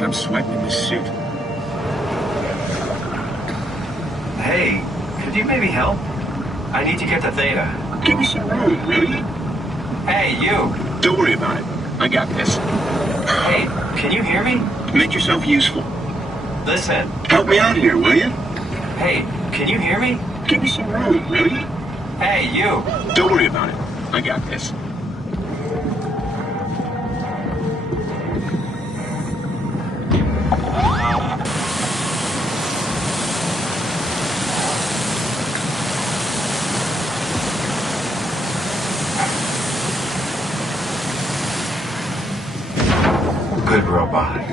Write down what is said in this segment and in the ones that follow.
I'm sweating in this suit. Hey, could you maybe help? I need to get to Theta. Give me some room, will you? Hey, you! Don't worry about it. I got this. Hey, can you hear me? Make yourself useful. Listen. Help me out here, will you? Hey, can you hear me? Give me some room, will you? Hey, you! Don't worry about it. I got this. Good robot.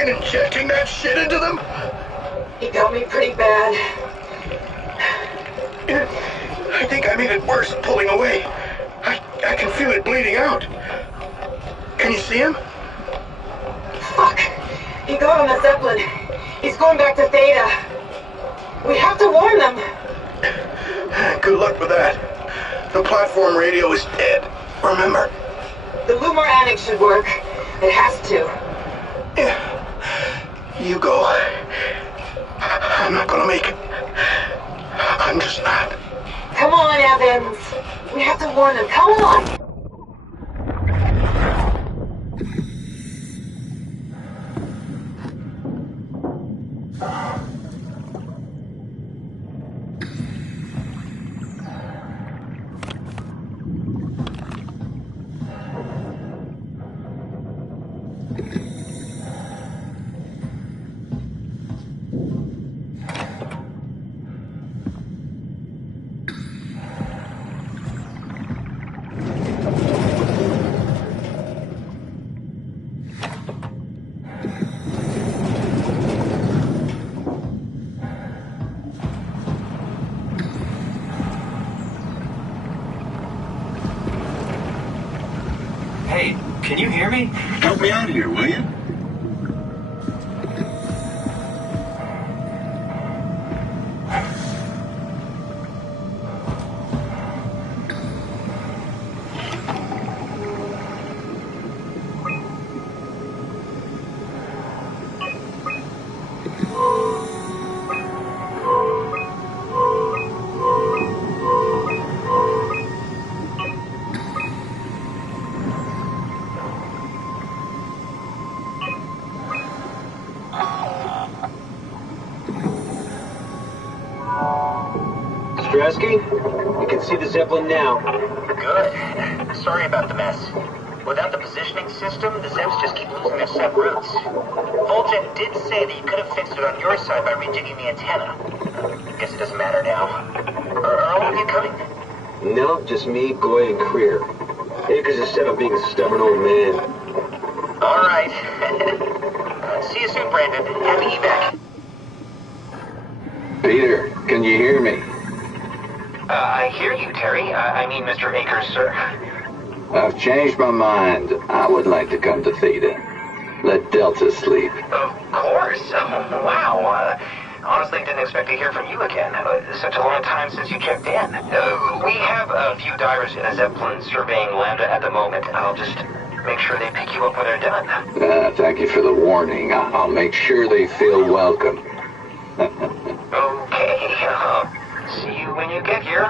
Injecting that shit into them? He got me pretty bad. I think I made it worse pulling away. I can feel it bleeding out. Can you see him? Fuck. He got on the Zeppelin. He's going back to Theta. We have to warn them. Good luck with that. The platform radio is dead. Remember. The Lumar Annex should work. It has to. Yeah. You go. I'm not gonna make it. I'm just not. Come on, Evans. We have to warn them. Come on. Hey, can you hear me? Help me out here, will you? Stresky? You can see the Zeppelin now. Good. Sorry about the mess. Without the positioning system, the Zeps just keep losing their set routes. Volgen did say that you could have fixed it on your side by rejigging the antenna. Guess it doesn't matter now. Are all of you coming? No, just me, Goy, and Creer. Akers is set on being a stubborn old man. All right. See you soon, Brandon. Happy evac. Peter, can you hear me? I hear you, Terry. I mean, Mr. Akers, sir. I've changed my mind. I would like to come to Theta. Let Delta sleep. Of course. Wow. Honestly, didn't expect to hear from you again. Such a long time since you checked in. We have a few divers in a Zeppelin surveying Lambda at the moment. I'll just make sure they pick you up when they're done. Thank you for the warning. I'll make sure they feel welcome. Okay. See you when you get here.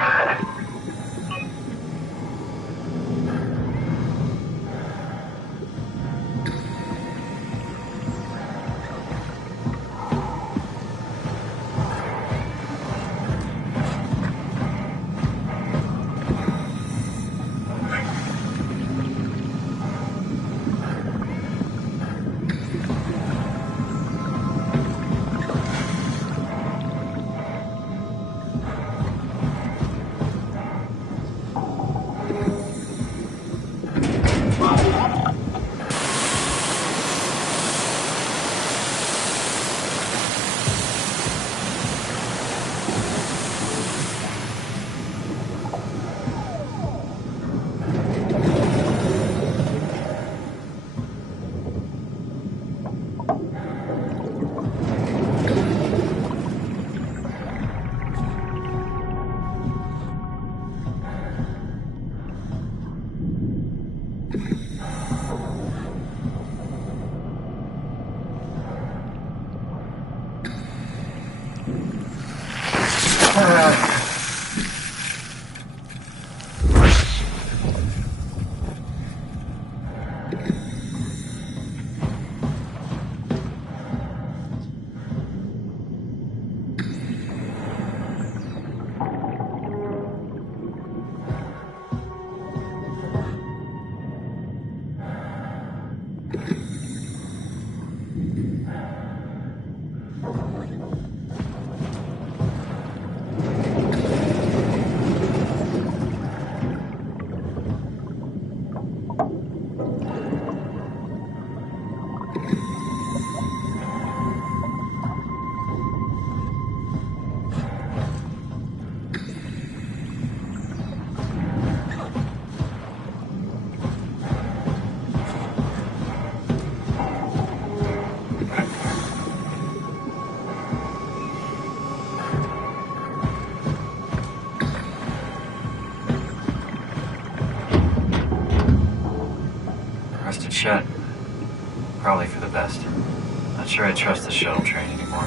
Rusted shut. Probably for the best. Not sure I trust the shuttle train anymore.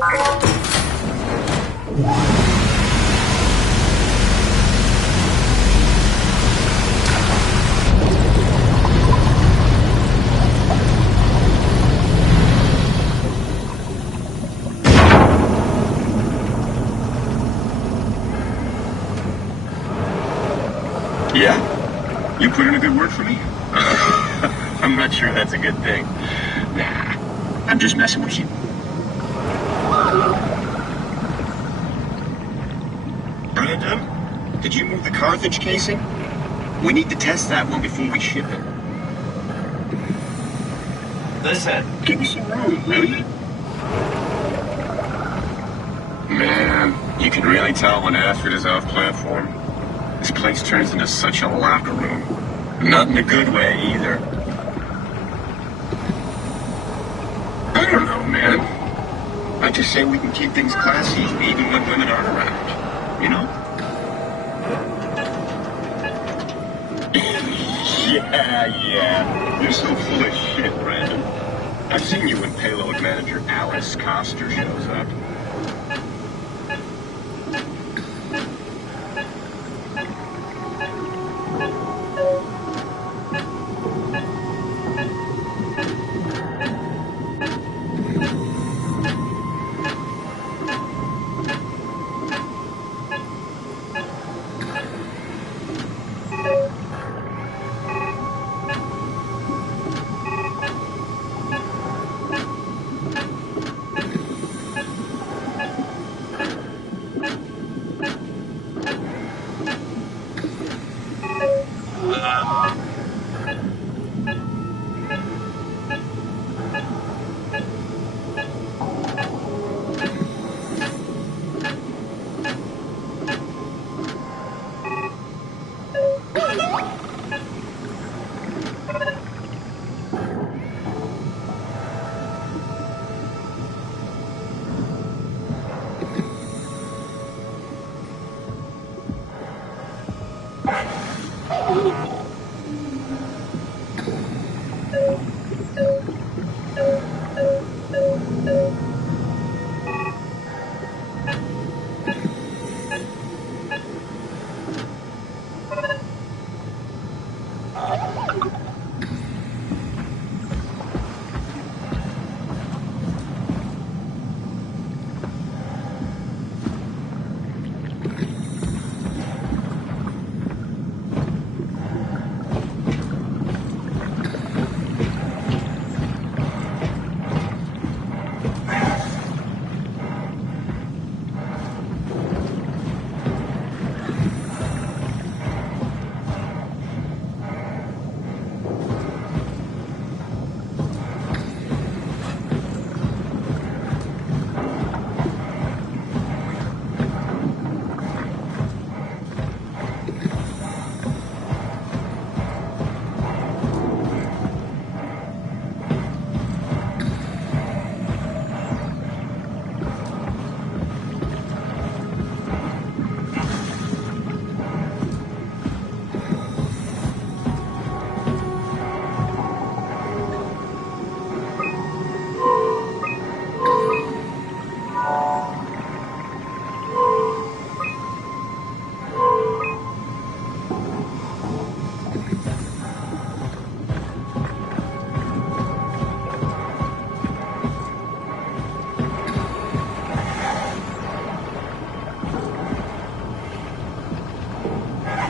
Yeah? You put in a good word for me? I'm not sure that's a good thing. Nah, I'm just messing with you. Brandon, did you move the Carthage casing? We need to test that one before we ship it. Listen. Give me some room, will you? Man, you can really tell when Astrid is off platform. This place turns into such a locker room. Not in a good way, either. I don't know, man. I just say we can keep things classy even when women aren't around. You know? Yeah. You're so full of shit, Brandon. I've seen you when payload manager Alice Coster shows up.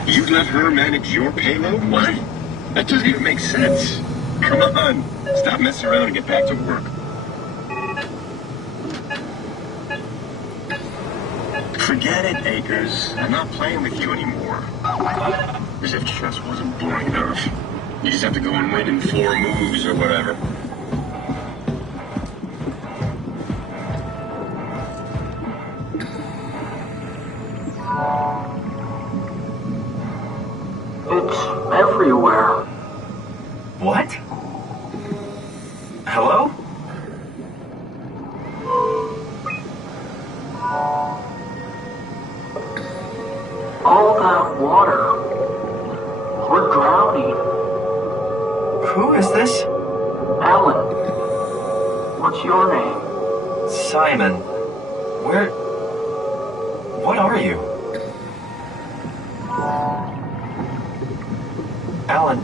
You let her manage your payload? What? That doesn't even make sense. Come on. Stop messing around and get back to work. Forget it, Akers. I'm not playing with you anymore. As if chess wasn't boring enough. You just have to go and win in 4 moves or whatever. It's everywhere. What? Hello? All that water. We're drowning. Who is this? Alan. What's your name? Simon. Where... What are you? Alan,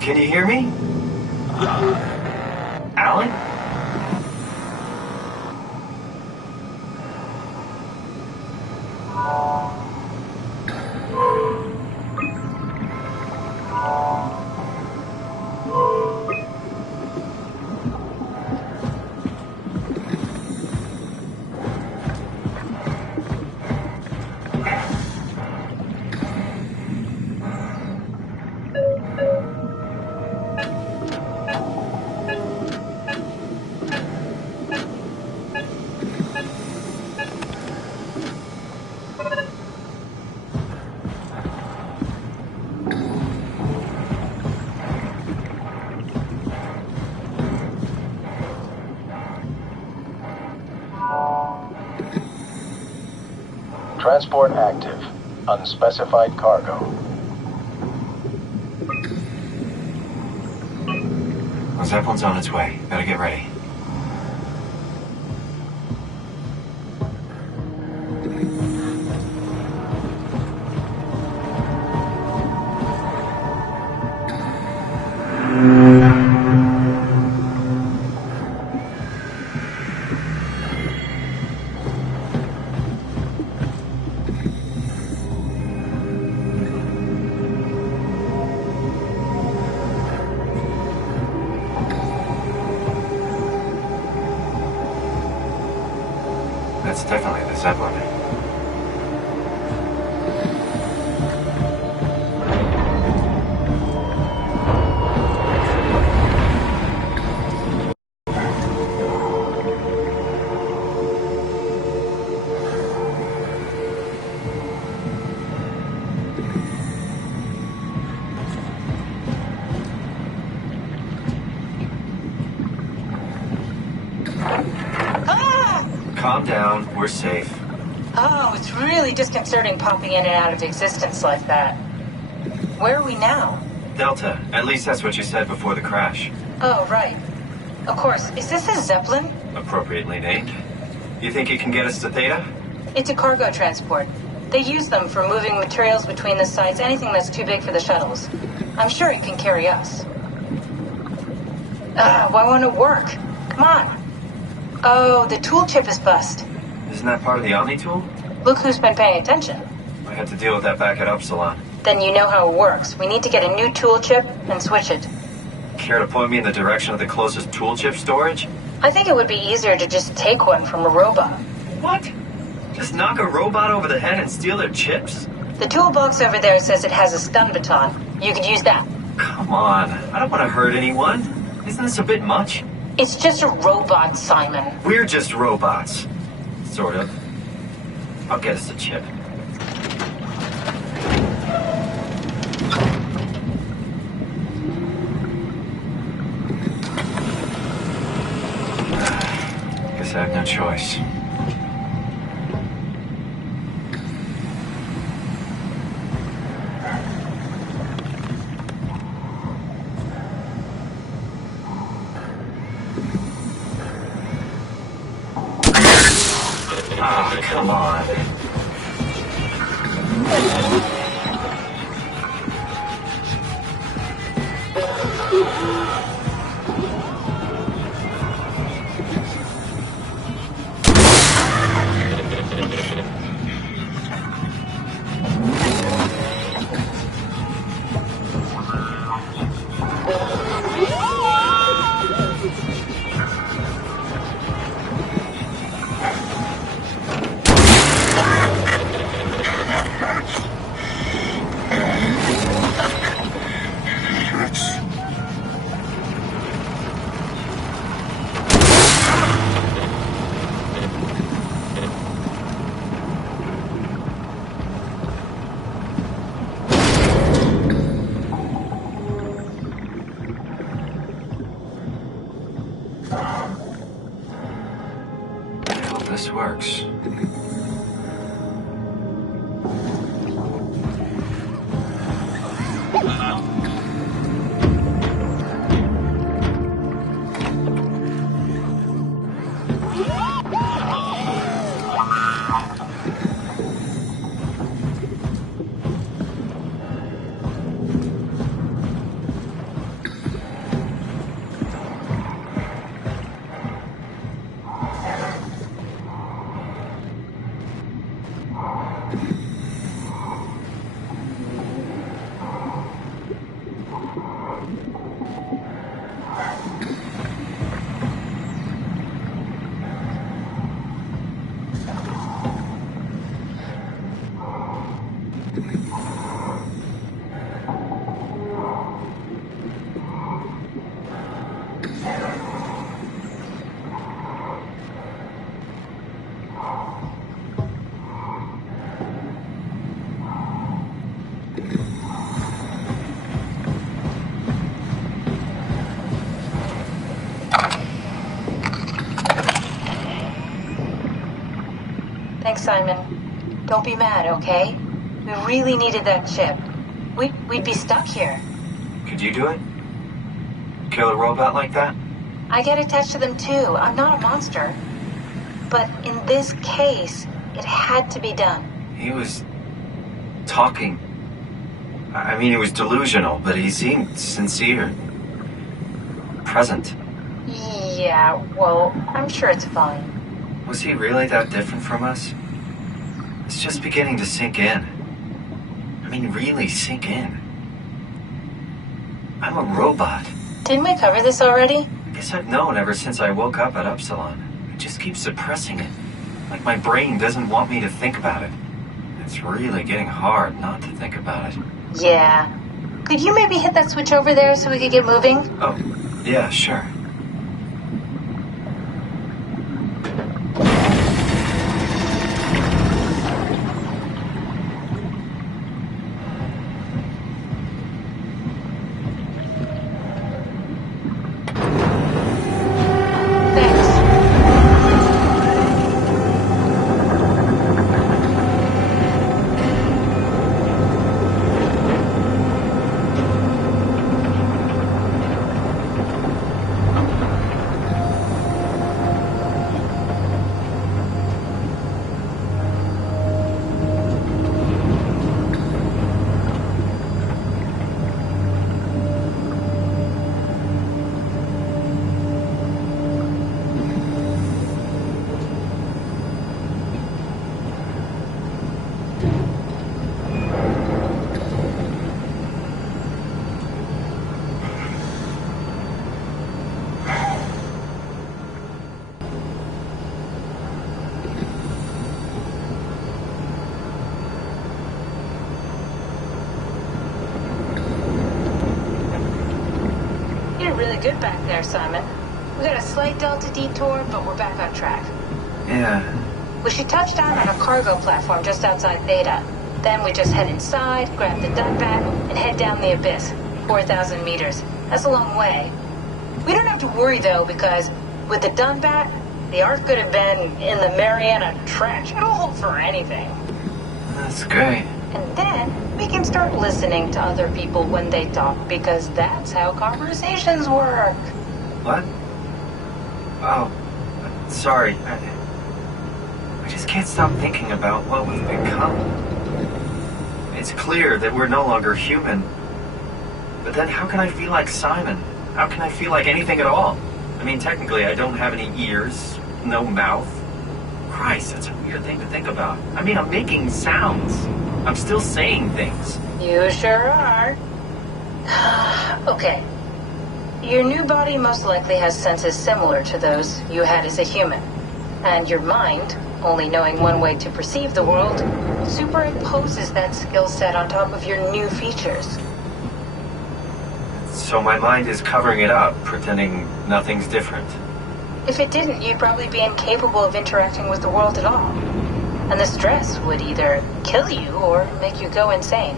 can you hear me? Alan? Transport active. Unspecified cargo. The Zeppelin's on its way. Better get ready. That's definitely the Zeppelin. Calm down, we're safe. Oh, it's really disconcerting popping in and out of existence like that. Where are we now? Delta, at least that's what you said before the crash. Oh, right. Of course, is this a Zeppelin? Appropriately named. You think it can get us to Theta? It's a cargo transport. They use them for moving materials between the sites, anything that's too big for the shuttles. I'm sure it can carry us. Why won't it work? Come on. Oh, the tool chip is bust. Isn't that part of the Omni tool? Look who's been paying attention. I had to deal with that back at Upsilon. Then you know how it works. We need to get a new tool chip and switch it. Care to point me in the direction of the closest tool chip storage? I think it would be easier to just take one from a robot. What? Just knock a robot over the head and steal their chips? The toolbox over there says it has a stun baton. You could use that. Come on, I don't want to hurt anyone. Isn't this a bit much? It's just a robot, Simon. We're just robots. Sort of. I'll get us a chip. Guess I have no choice. Ah, come on. This works. Thanks, Simon. Don't be mad, okay? We really needed that chip. We'd be stuck here. Could you do it? Kill a robot like that? I get attached to them too. I'm not a monster. But in this case, it had to be done. He was talking. I mean, he was delusional, but he seemed sincere. Present. Yeah, well, I'm sure it's fine. Was he really that different from us? It's just beginning to sink in. I mean, really sink in. I'm a robot. Didn't we cover this already? I guess I've known ever since I woke up at Upsilon. I just keep suppressing it. Like my brain doesn't want me to think about it. It's really getting hard not to think about it. Yeah. Could you maybe hit that switch over there so we could get moving? Oh, yeah, sure. Really good back there, Simon. We got a slight delta detour, but we're back on track. Yeah. We should touch down on a cargo platform just outside Theta. Then we just head inside, grab the Dunbat, and head down the abyss. 4,000 meters. That's a long way. We don't have to worry, though, because with the Dunbat, the Ark could have been in the Mariana Trench. It'll hold for anything. That's great. And then we can start listening to other people when they talk, because that's how conversations work. What? Oh, sorry. I just can't stop thinking about what we've become. It's clear that we're no longer human. But then how can I feel like Simon? How can I feel like anything at all? I mean, technically, I don't have any ears, no mouth. Christ, that's a weird thing to think about. I mean, I'm making sounds. I'm still saying things. You sure are. Okay. Your new body most likely has senses similar to those you had as a human. And your mind, only knowing one way to perceive the world, superimposes that skill set on top of your new features. So my mind is covering it up, pretending nothing's different. If it didn't, you'd probably be incapable of interacting with the world at all. And the stress would either kill you or make you go insane.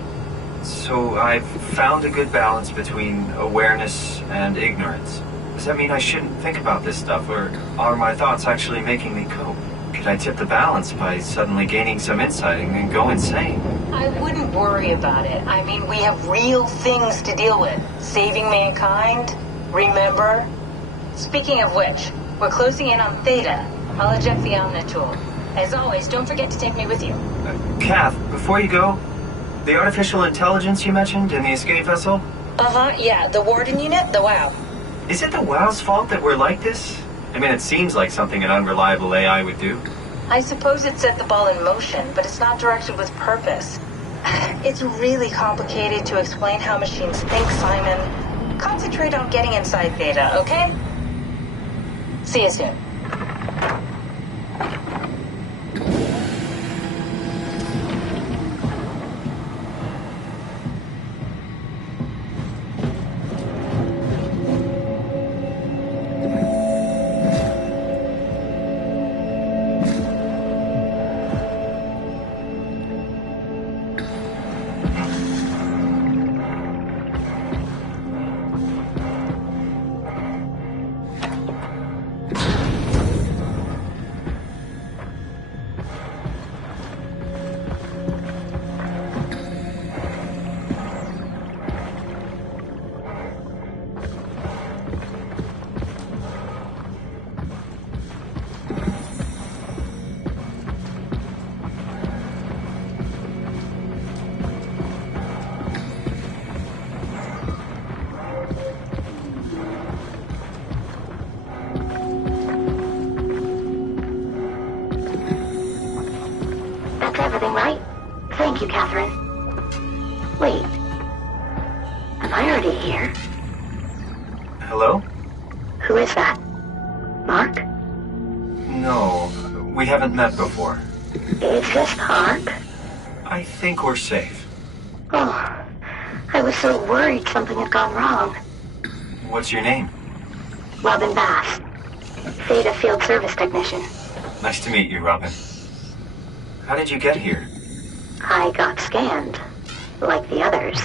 So I've found a good balance between awareness and ignorance. Does that mean I shouldn't think about this stuff, or are my thoughts actually making me cope? Could I tip the balance by suddenly gaining some insight and then go insane? I wouldn't worry about it. I mean, we have real things to deal with. Saving mankind, remember? Speaking of which, we're closing in on Theta. I'll eject the Omnitool. As always, don't forget to take me with you. Kath, before you go, the artificial intelligence you mentioned in the escape vessel? Yeah, the Warden unit, the WOW. Is it the WOW's fault that we're like this? I mean, it seems like something an unreliable AI would do. I suppose it set the ball in motion, but it's not directed with purpose. It's really complicated to explain how machines think, Simon. Concentrate on getting inside Theta, okay? See you soon. That's everything, right? Thank you, Catherine. Wait. Am I already here? Hello? Who is that? Mark? No, we haven't met before. Is this Mark? I think we're safe. Oh, I was so worried something had gone wrong. What's your name? Robin Bass. Theta Field Service Technician. Nice to meet you, Robin. How did you get here? I got scanned, like the others.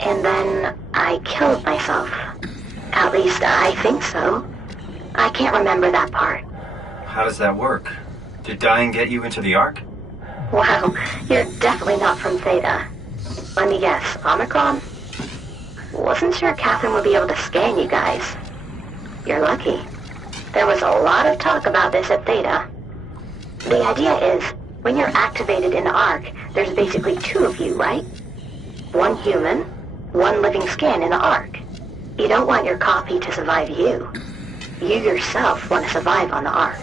And then I killed myself. At least I think so. I can't remember that part. How does that work? Did dying get you into the Ark? Wow, you're definitely not from Theta. Let me guess, Omicron? Wasn't sure Catherine would be able to scan you guys. You're lucky. There was a lot of talk about this at Theta. The idea is, when you're activated in the Ark, there's basically two of you, right? One human, one living skin in the Ark. You don't want your copy to survive you. You yourself want to survive on the Ark.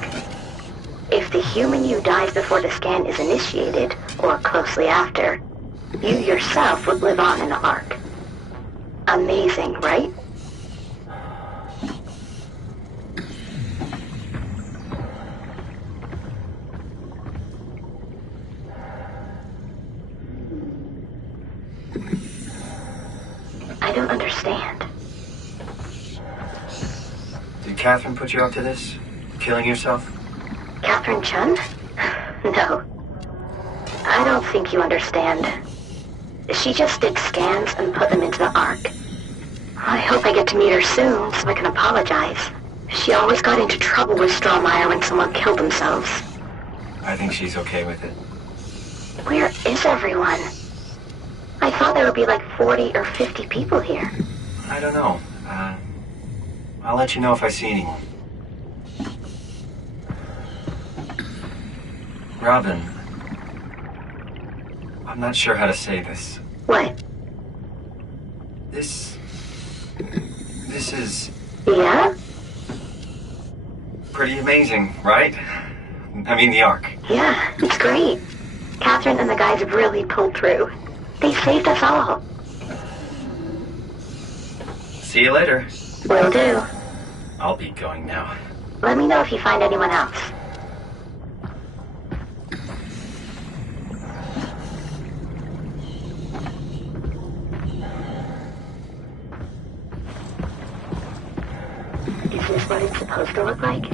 If the human you dies before the scan is initiated, or closely after, you yourself would live on in the Ark. Amazing, right? I don't understand. Did Catherine put you up to this? Killing yourself? Catherine Chun? No. I don't think you understand. She just did scans and put them into the Ark. I hope I get to meet her soon so I can apologize. She always got into trouble with Strohmeyer when someone killed themselves. I think she's okay with it. Where is everyone? I thought there would be like 40 or 50 people here. I don't know. I'll let you know if I see anyone. Robin, I'm not sure how to say this. What? This is... Yeah? Pretty amazing, right? I mean, the Ark. Yeah, it's great. Catherine and the guys have really pulled through. They saved us all. See you later. Will do. I'll be going now. Let me know if you find anyone else. Is this what it's supposed to look like?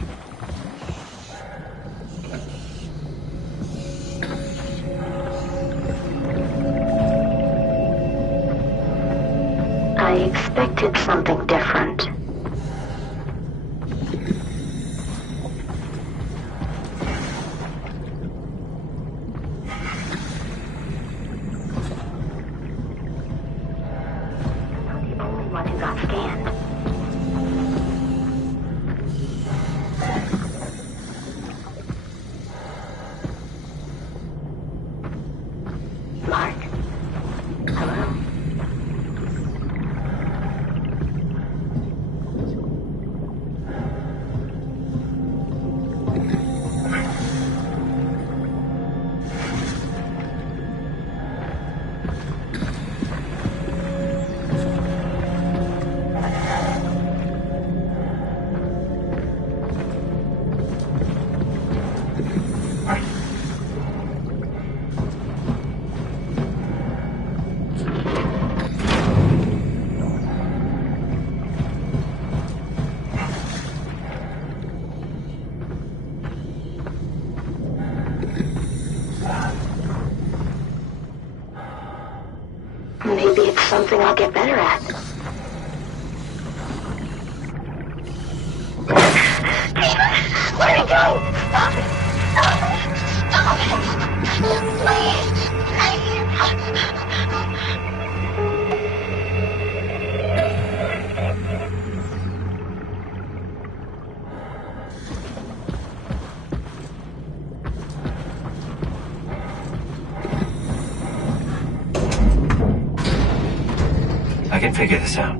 I expected something different. The only one who got scanned. Mark? Hello? Maybe it's something I'll get better at. Let me go! Stop it! Stop it! Stop it! Please! I can figure this out.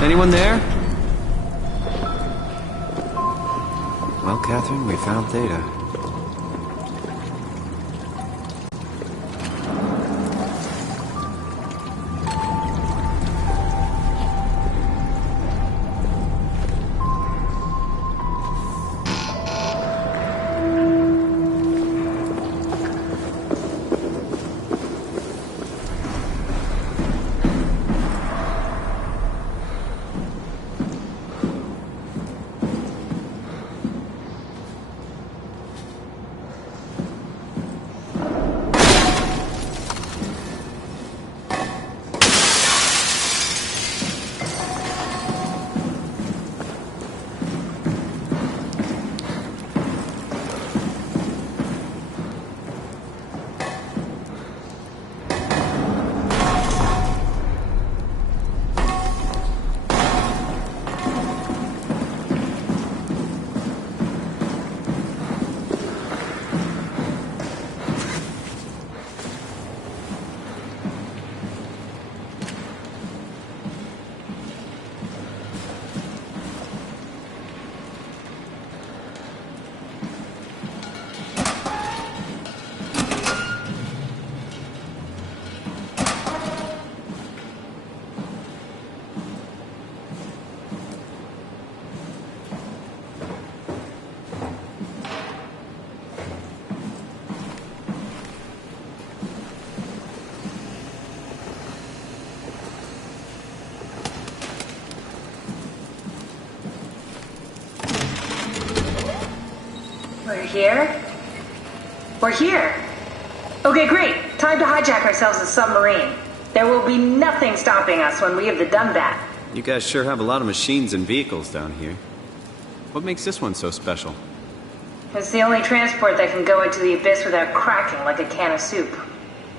Anyone there? Well, Catherine, we found Theta. We're here? We're here! Okay, great. Time to hijack ourselves a submarine. There will be nothing stopping us when we have done that. You guys sure have a lot of machines and vehicles down here. What makes this one so special? It's the only transport that can go into the abyss without cracking like a can of soup.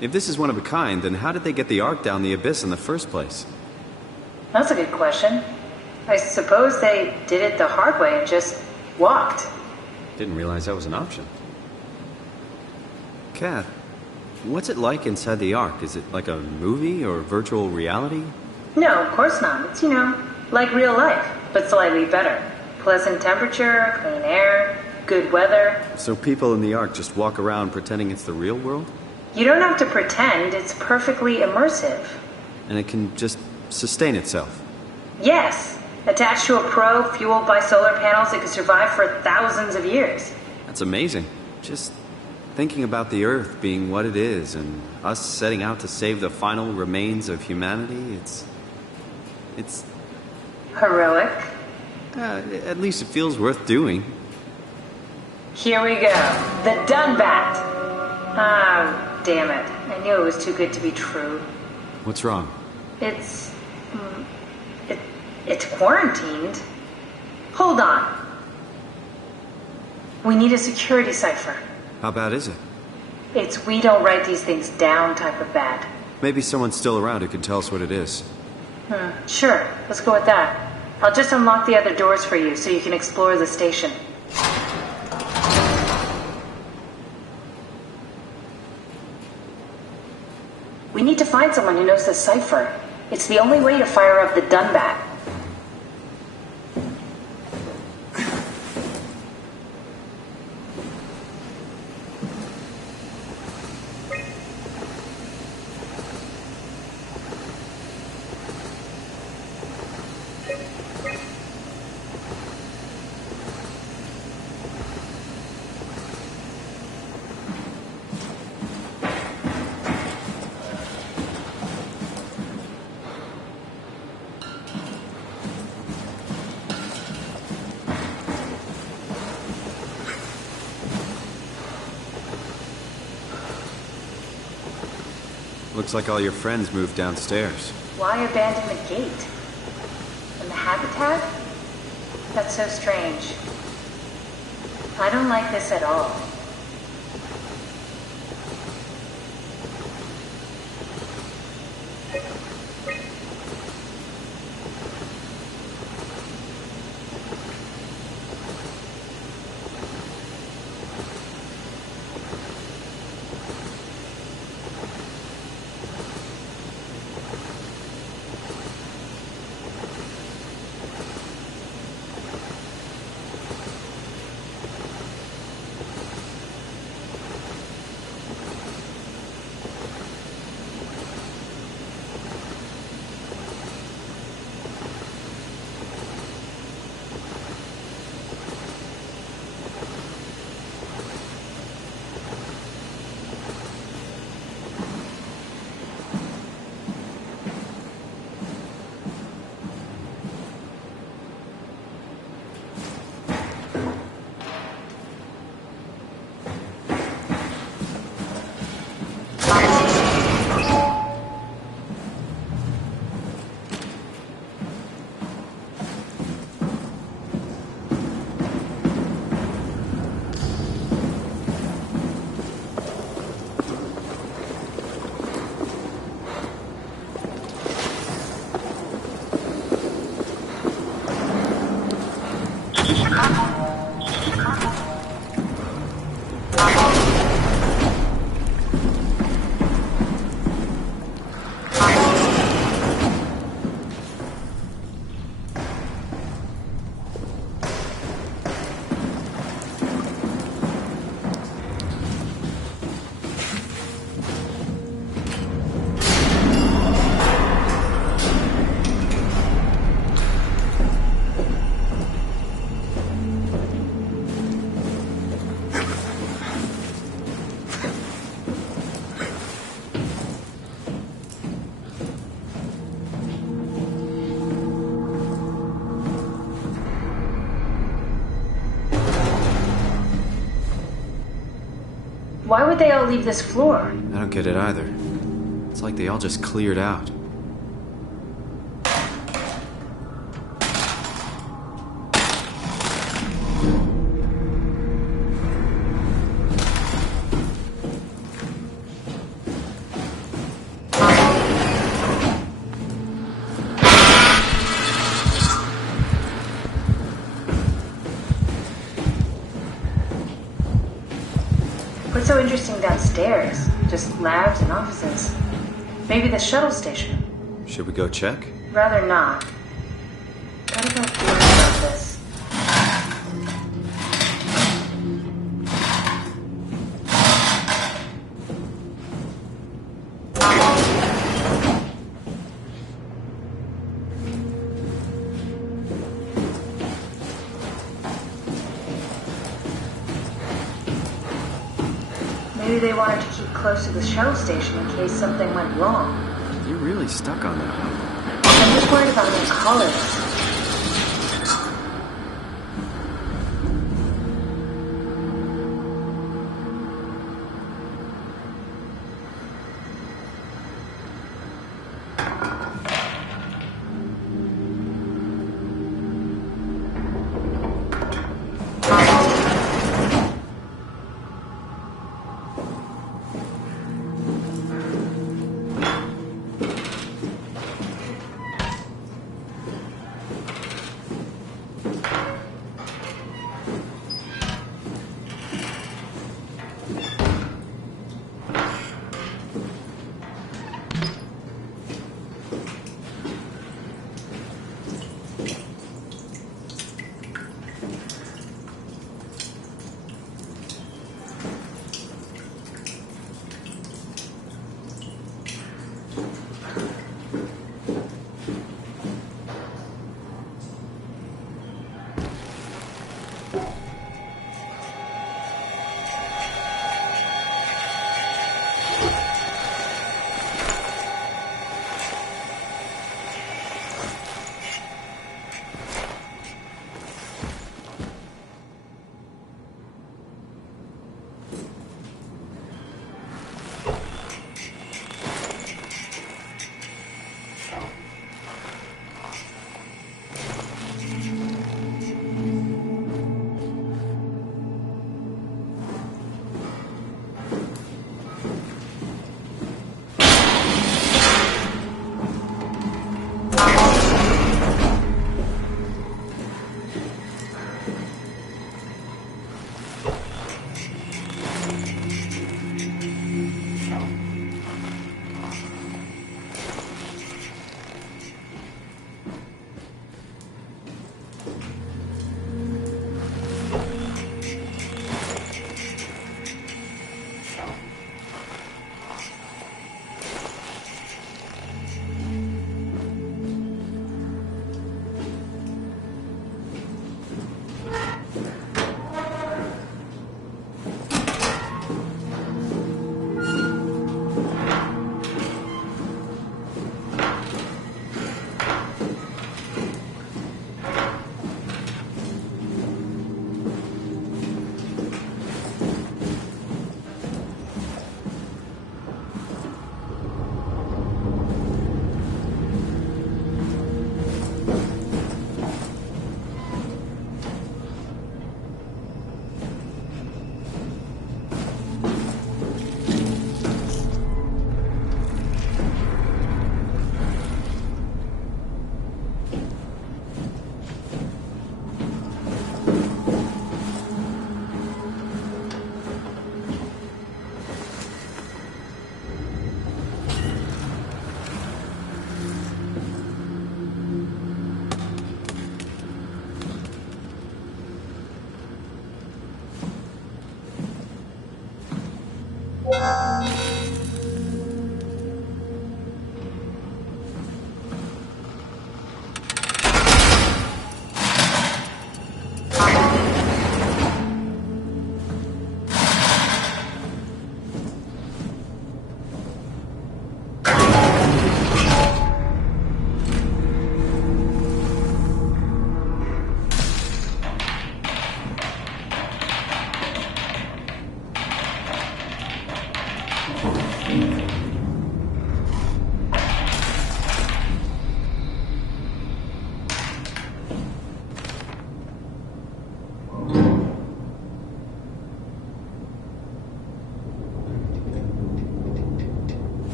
If this is one of a kind, then how did they get the Ark down the abyss in the first place? That's a good question. I suppose they did it the hard way and just walked. Didn't realize that was an option. Kath, what's it like inside the Ark? Is it like a movie or virtual reality? No, of course not. It's, like real life, but slightly better. Pleasant temperature, clean air, good weather. So people in the Ark just walk around pretending it's the real world? You don't have to pretend, it's perfectly immersive. And it can just sustain itself? Yes. Attached to a probe fueled by solar panels, it could survive for thousands of years. That's amazing. Just thinking about the Earth being what it is and us setting out to save the final remains of humanity, it's... Heroic? At least it feels worth doing. Here we go. The Dunbat! Ah, damn it. I knew it was too good to be true. What's wrong? It's quarantined. Hold on. We need a security cipher. How bad is it? It's we don't write these things down type of bad. Maybe someone's still around who can tell us what it is. Sure, let's go with that. I'll just unlock the other doors for you so you can explore the station. We need to find someone who knows the cipher. It's the only way to fire up the Dunbat. Looks like all your friends moved downstairs. Why abandon the gate? And the habitat? That's so strange. I don't like this at all. Why would they all leave this floor? I don't get it either. It's like they all just cleared out. What's so interesting downstairs? Just labs and offices. Maybe the shuttle station. Should we go check? Rather not. What about feeling about this? Maybe they wanted to keep close to the shuttle station in case something went wrong. You're really stuck on that one. I'm just worried about their colors.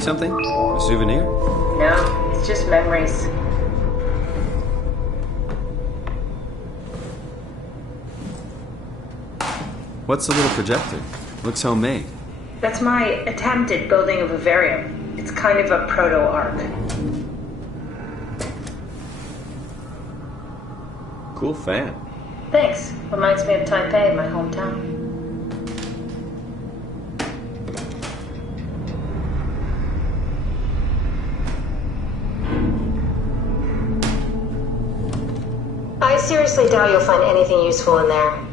bring something? A souvenir? No, it's just memories. What's the little projector? Looks homemade. That's my attempt at building a vivarium. It's kind of a proto-arc. Cool fan. Thanks. Reminds me of Taipei, my hometown. I seriously doubt you'll find anything useful in there.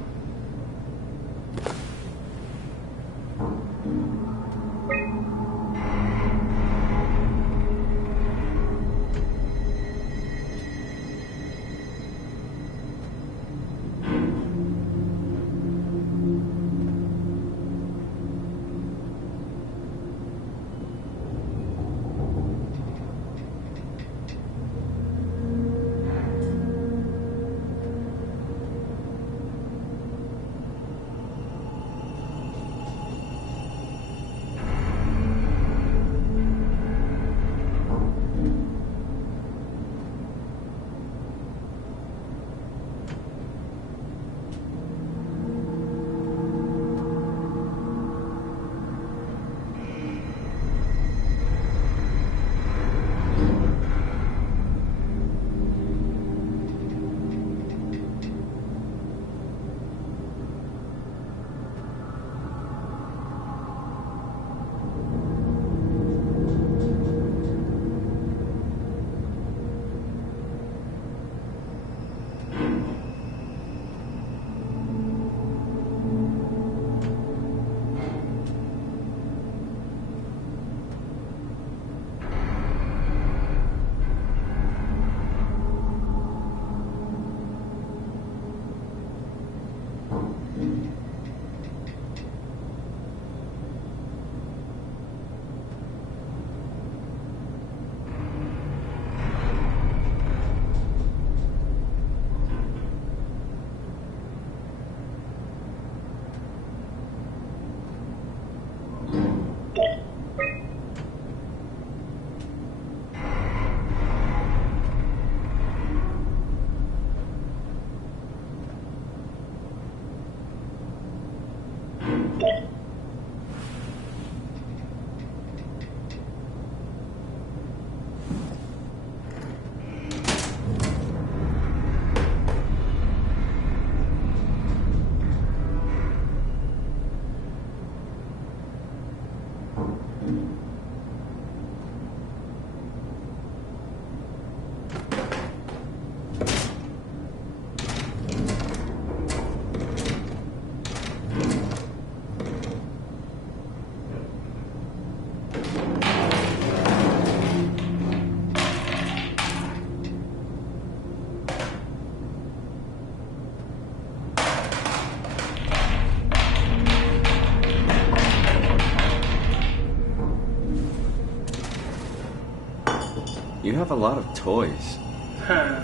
You have a lot of toys. Huh.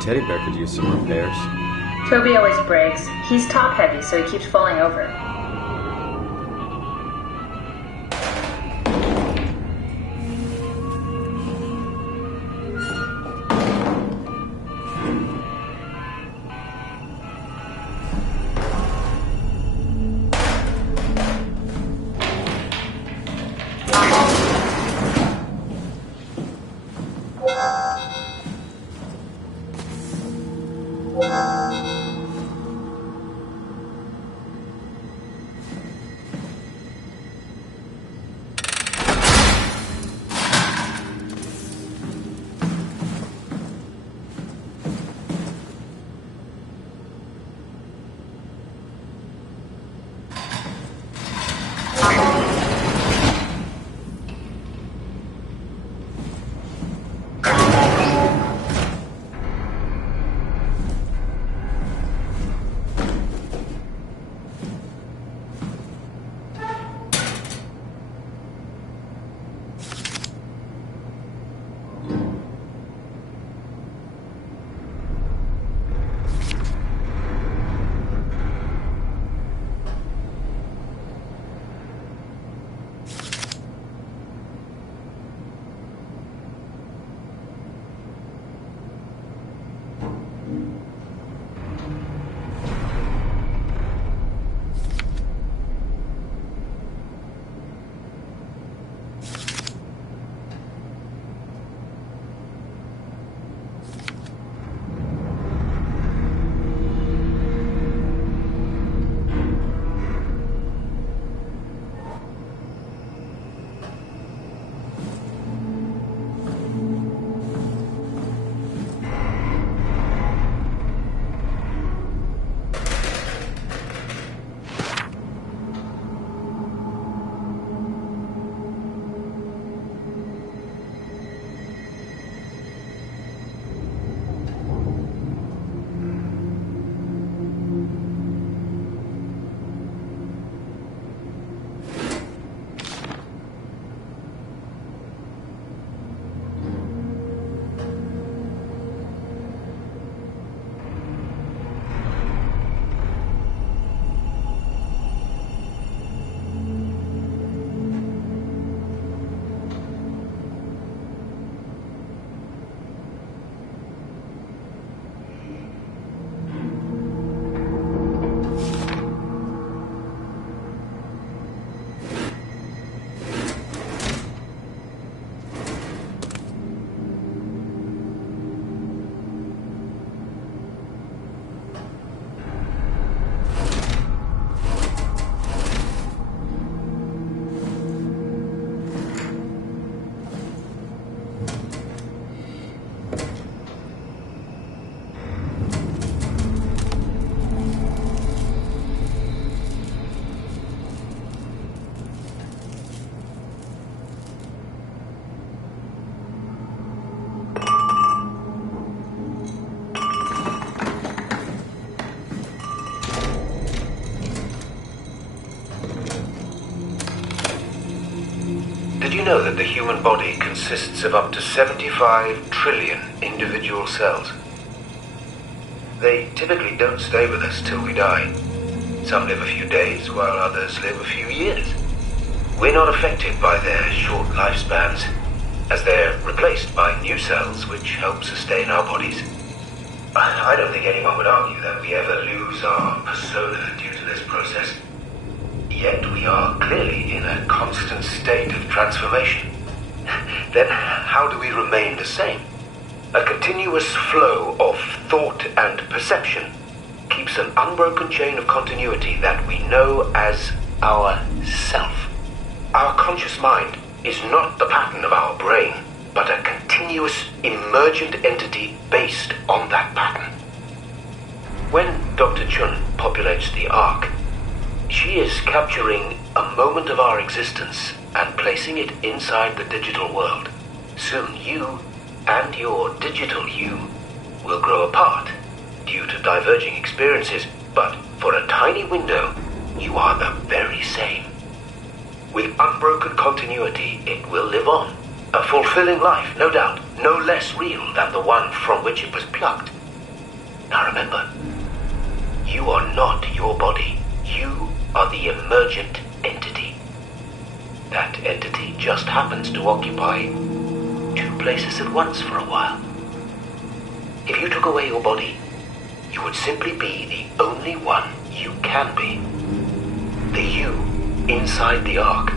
Teddy bear could use some repairs. Toby always breaks. He's top heavy, so he keeps falling over. Did you know that the human body consists of up to 75 trillion individual cells? They typically don't stay with us till we die. Some live a few days, while others live a few years. We're not affected by their short lifespans, as they're replaced by new cells which help sustain our bodies. I don't think anyone would argue that we ever lose our persona due to this process. Yet we are clearly in a constant state of transformation. Then how do we remain the same? A continuous flow of thought and perception keeps an unbroken chain of continuity that we know as our self. Our conscious mind is not the pattern of our brain, but a continuous emergent entity based on that pattern. When Dr. Chun populates the Ark, she is capturing a moment of our existence and placing it inside the digital world. Soon you and your digital you will grow apart due to diverging experiences, but for a tiny window, you are the very same. With unbroken continuity, it will live on. A fulfilling life, no doubt, no less real than the one from which it was plucked. Now remember, you are not your body. You are the emergent entity. That entity just happens to occupy two places at once for a while. If you took away your body, you would simply be the only one you can be. The you inside the Ark.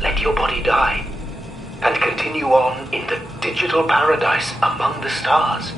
Let your body die and continue on in the digital paradise among the stars.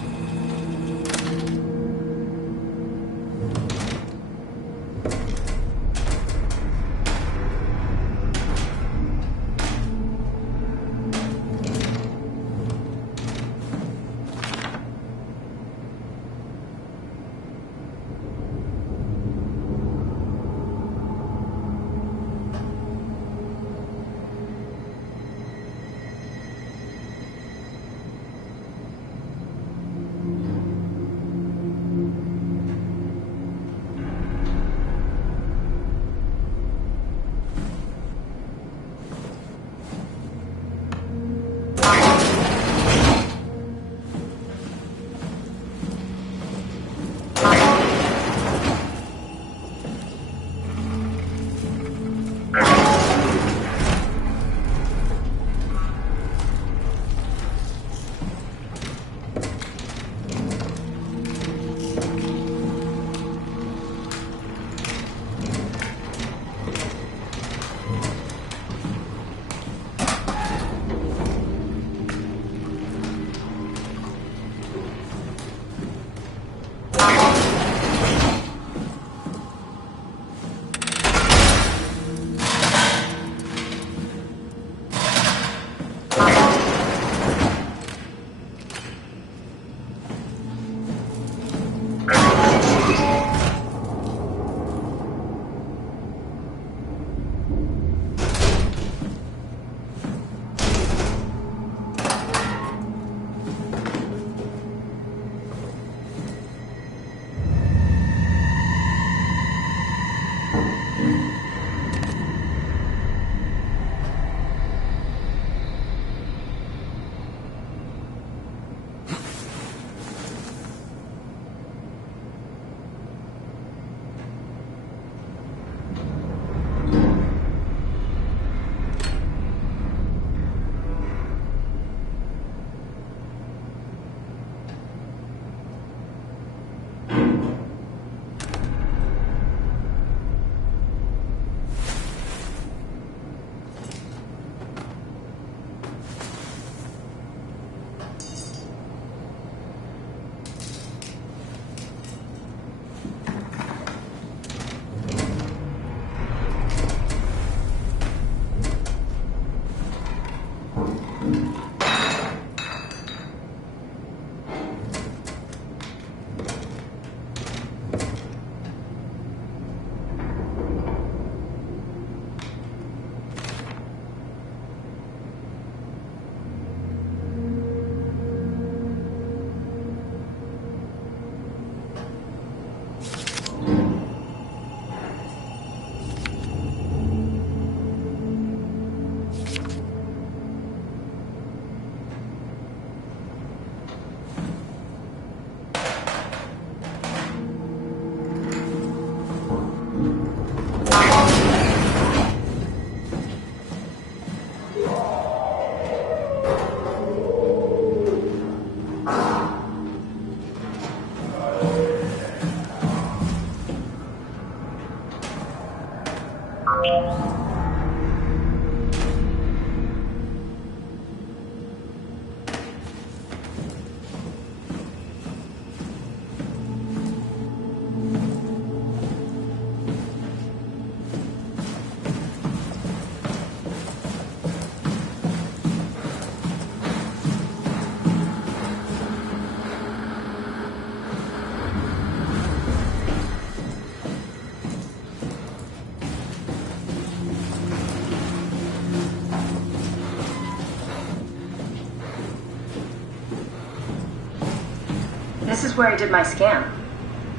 This is where I did my scan.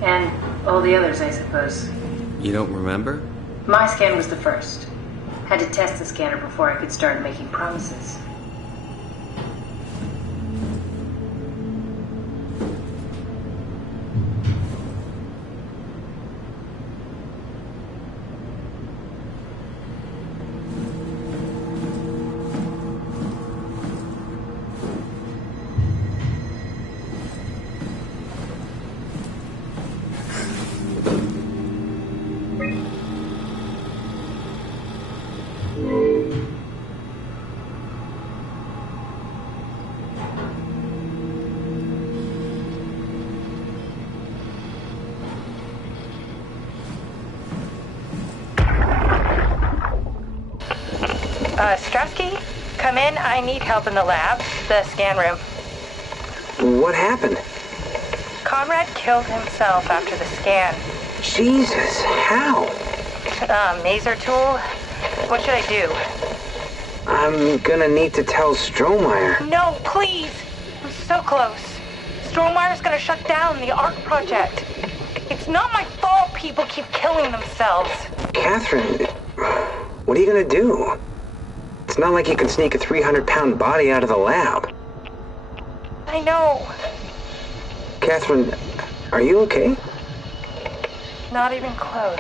And all the others, I suppose. You don't remember? My scan was the first. Had to test the scanner before I could start making promises. Strasky, come in. I need help in the lab, the scan room. What happened? Conrad killed himself after the scan. Jesus, how? Maser tool? What should I do? I'm gonna need to tell Strohmeyer. No, please! I'm so close. Strohmeyer's gonna shut down the ARC project. It's not my fault people keep killing themselves. Catherine, what are you gonna do? It's not like you can sneak a 300-pound body out of the lab. I know. Catherine, are you okay? Not even close.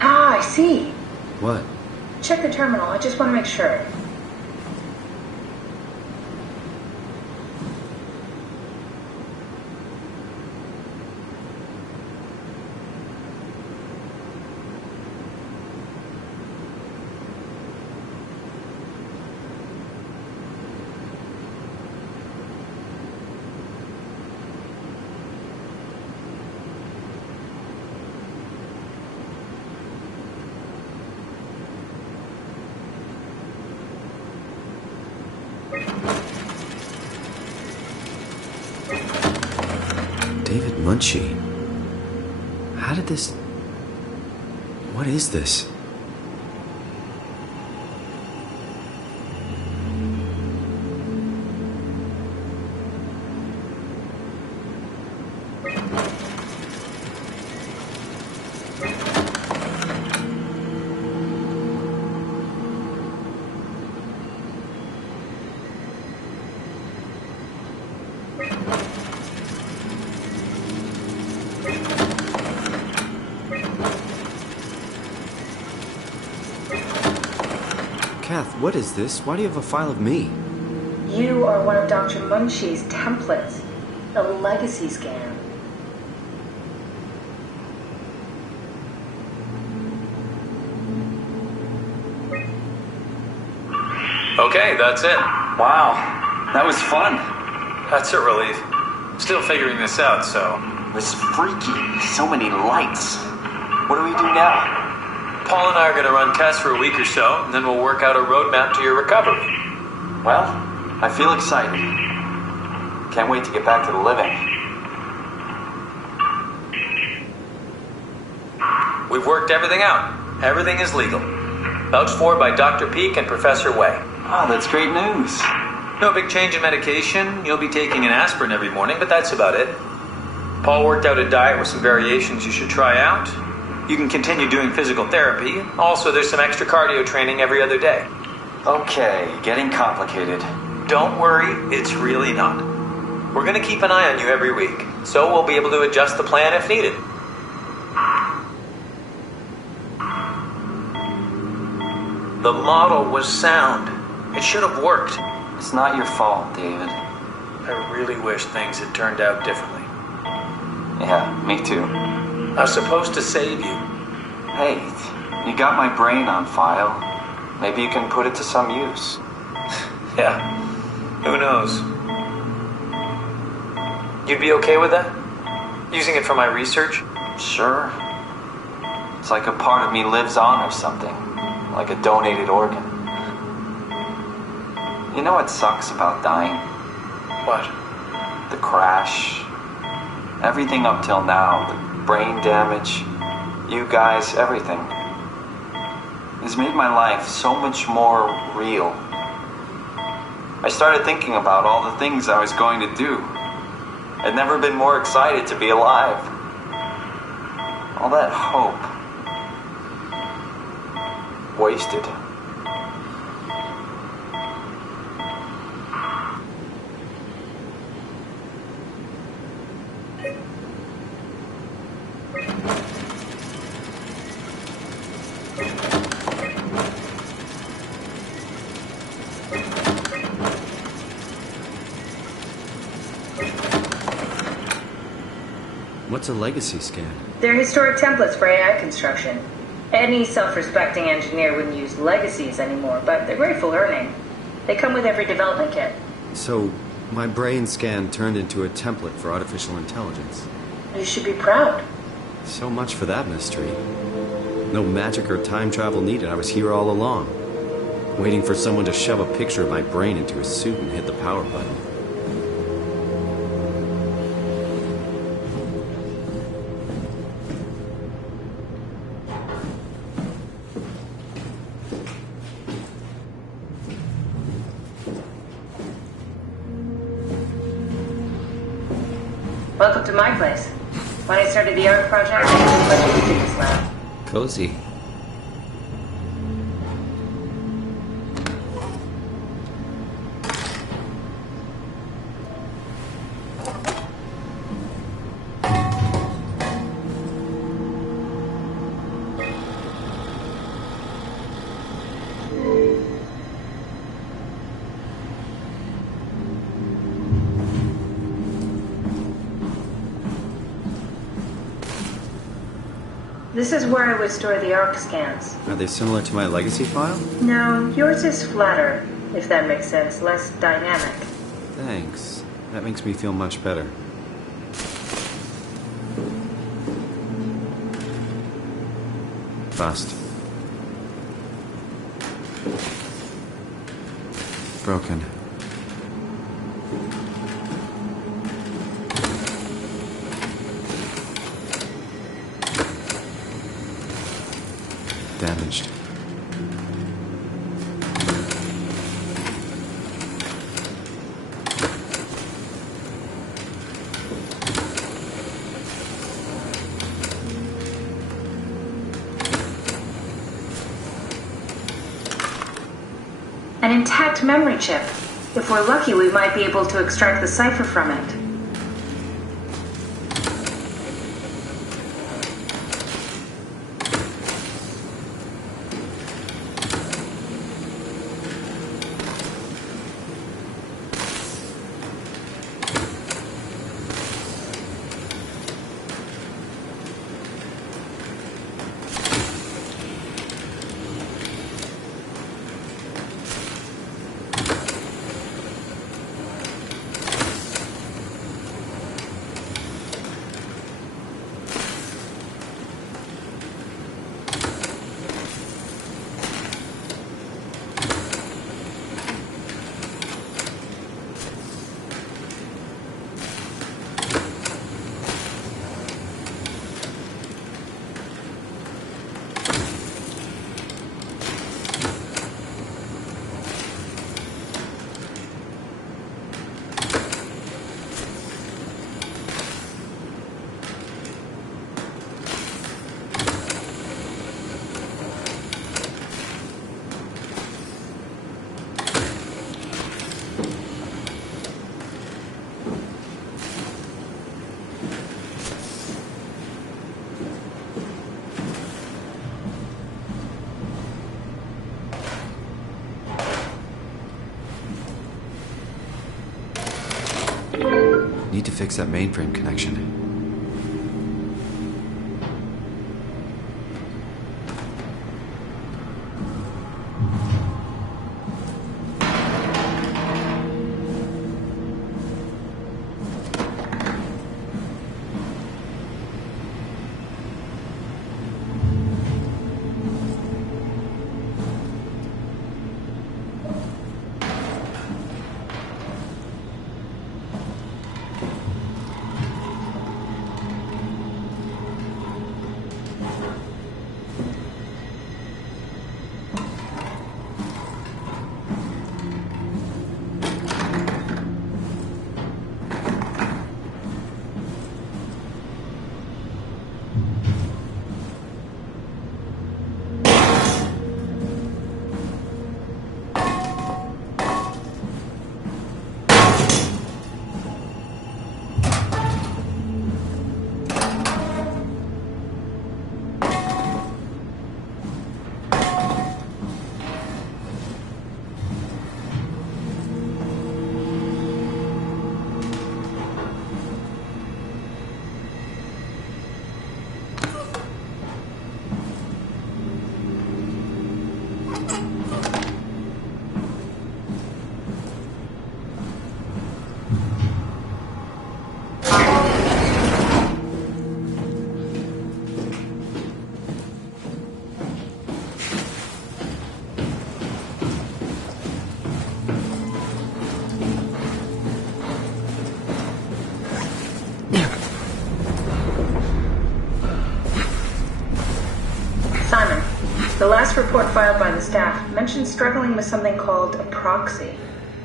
Ah, I see. What? Check the terminal. I just want to make sure. Munchie. How did this... What is this? What is this? Why do you have a file of me? You are one of Dr. Munchie's templates. A legacy scan. Okay, that's it. Wow, that was fun. That's a relief. Still figuring this out, so... This is freaky. So many lights. What do we do now? Paul and I are going to run tests for a week or so, and then we'll work out a roadmap to your recovery. Well, I feel excited. Can't wait to get back to the living. We've worked everything out. Everything is legal. Vouched for by Dr. Peak and Professor Way. Oh, that's great news. No big change in medication. You'll be taking an aspirin every morning, but that's about it. Paul worked out a diet with some variations you should try out. You can continue doing physical therapy. Also, there's some extra cardio training every other day. Okay, getting complicated. Don't worry, it's really not. We're going to keep an eye on you every week, so we'll be able to adjust the plan if needed. The model was sound. It should have worked. It's not your fault, David. I really wish things had turned out differently. Yeah, me too. I was supposed to save you. Hey, you got my brain on file. Maybe you can put it to some use. Yeah, who knows? You'd be okay with that? Using it for my research? Sure. It's like a part of me lives on or something. Like a donated organ. You know what sucks about dying? What? The crash. Everything up till now. The brain damage. You guys, everything. It's made my life so much more real. I started thinking about all the things I was going to do. I'd never been more excited to be alive. All that hope. Wasted. What's a legacy scan? They're historic templates for AI construction. Any self-respecting engineer wouldn't use legacies anymore, but they're great for learning. They come with every development kit. So, my brain scan turned into a template for artificial intelligence. You should be proud. So much for that mystery. No magic or time travel needed. I was here all along, waiting for someone to shove a picture of my brain into a suit and hit the power button. Welcome to my place. When I started the art project, I used a bunch of physics lab. Cozy. This is where I would store the ARC scans. Are they similar to my legacy file? No, yours is flatter, if that makes sense, less dynamic. Thanks. That makes me feel much better. Bust. Broken. Damaged. An intact memory chip. If we're lucky, we might be able to extract the cipher from it. fix that mainframe connection. The last report filed by the staff mentioned struggling with something called a proxy.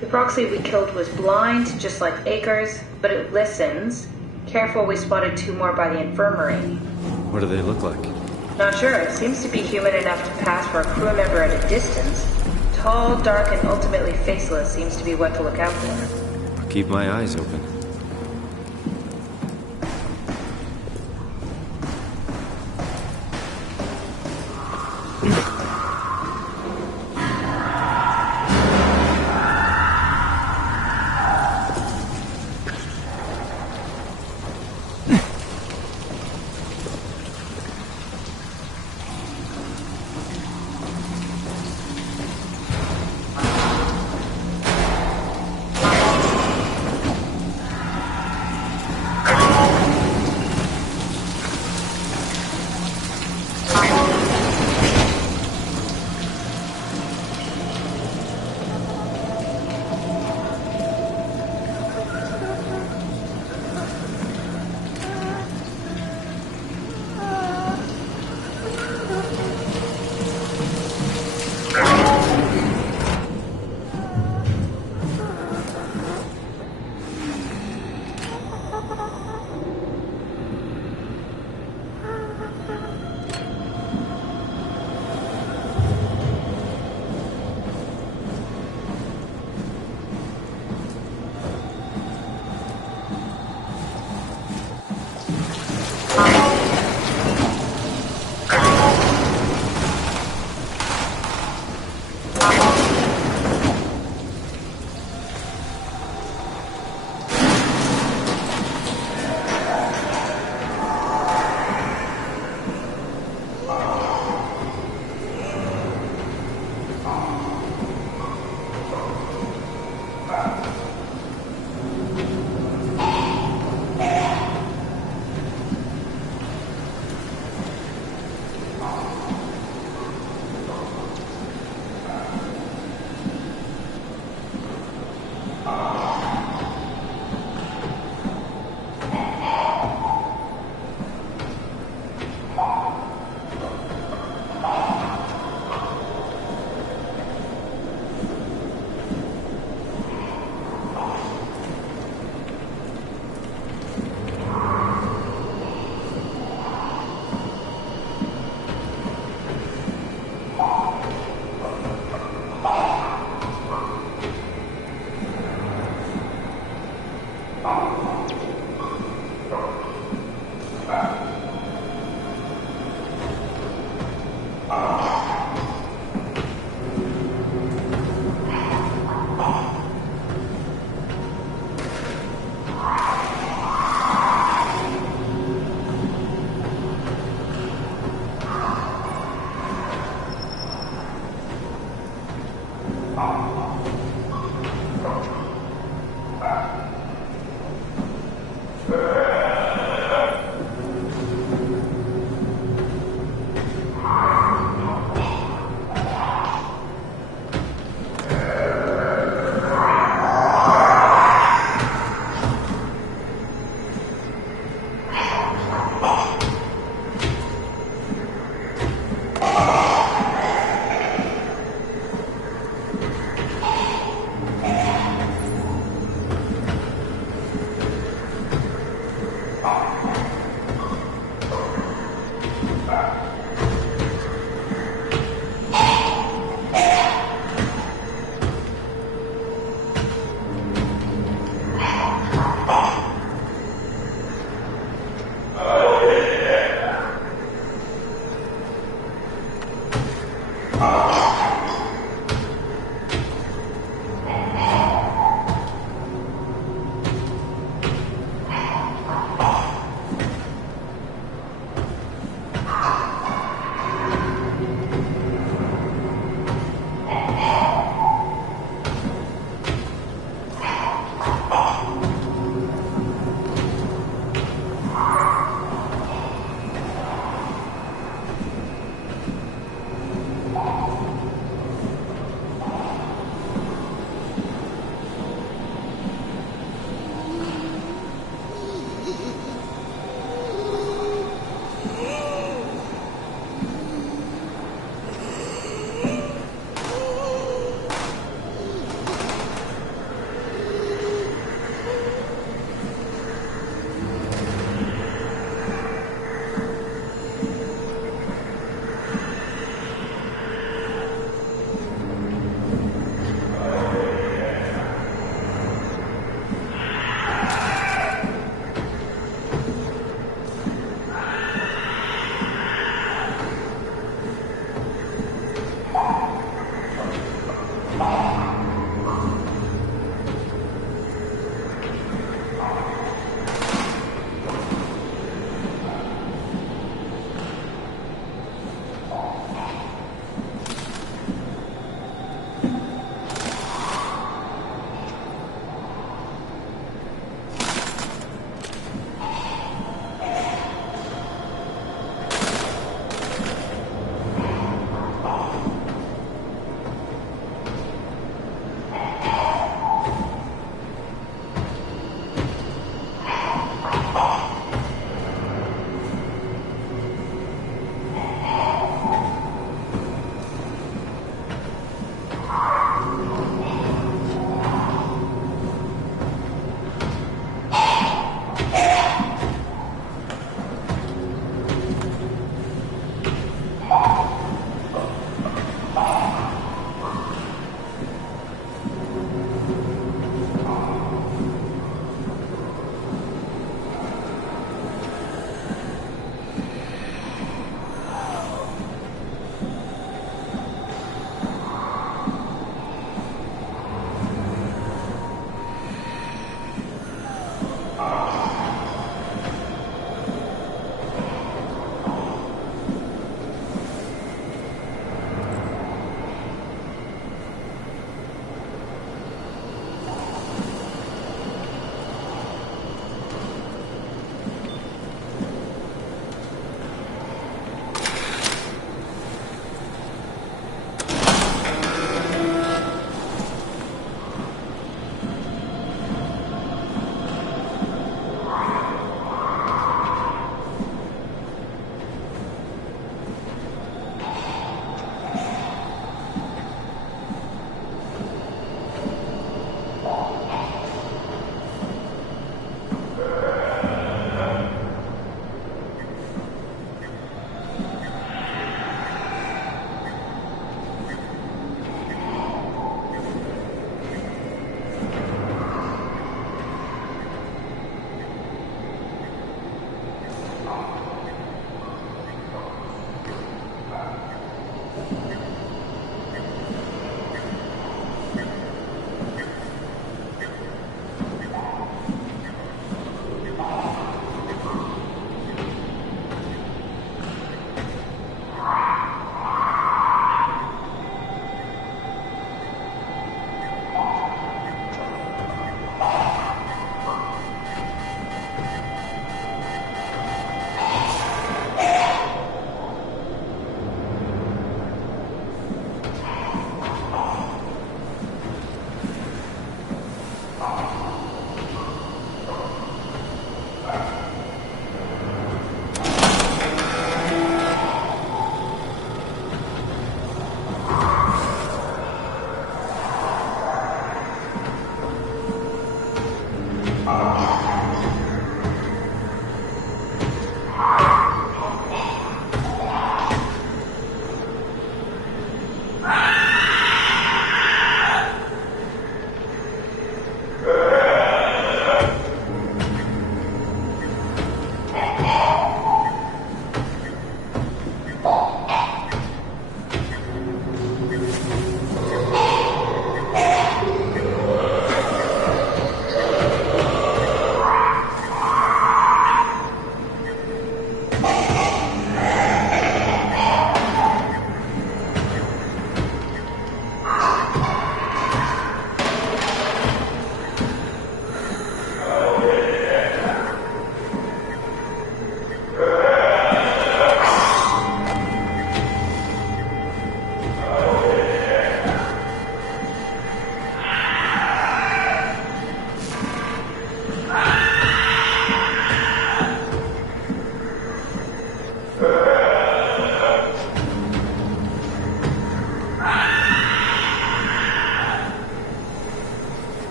The proxy we killed was blind, just like Akers, but it listens. Careful, we spotted 2 more by the infirmary. What do they look like? Not sure. It seems to be human enough to pass for a crew member at a distance. Tall, dark, and ultimately faceless seems to be what to look out for. I'll keep my eyes open.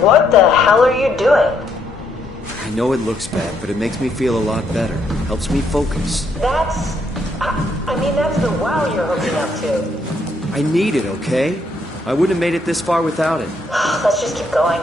What the hell are you doing? I know it looks bad, but it makes me feel a lot better. Helps me focus. That's the wow you're hooking up to. I need it, okay? I wouldn't have made it this far without it. Let's just keep going.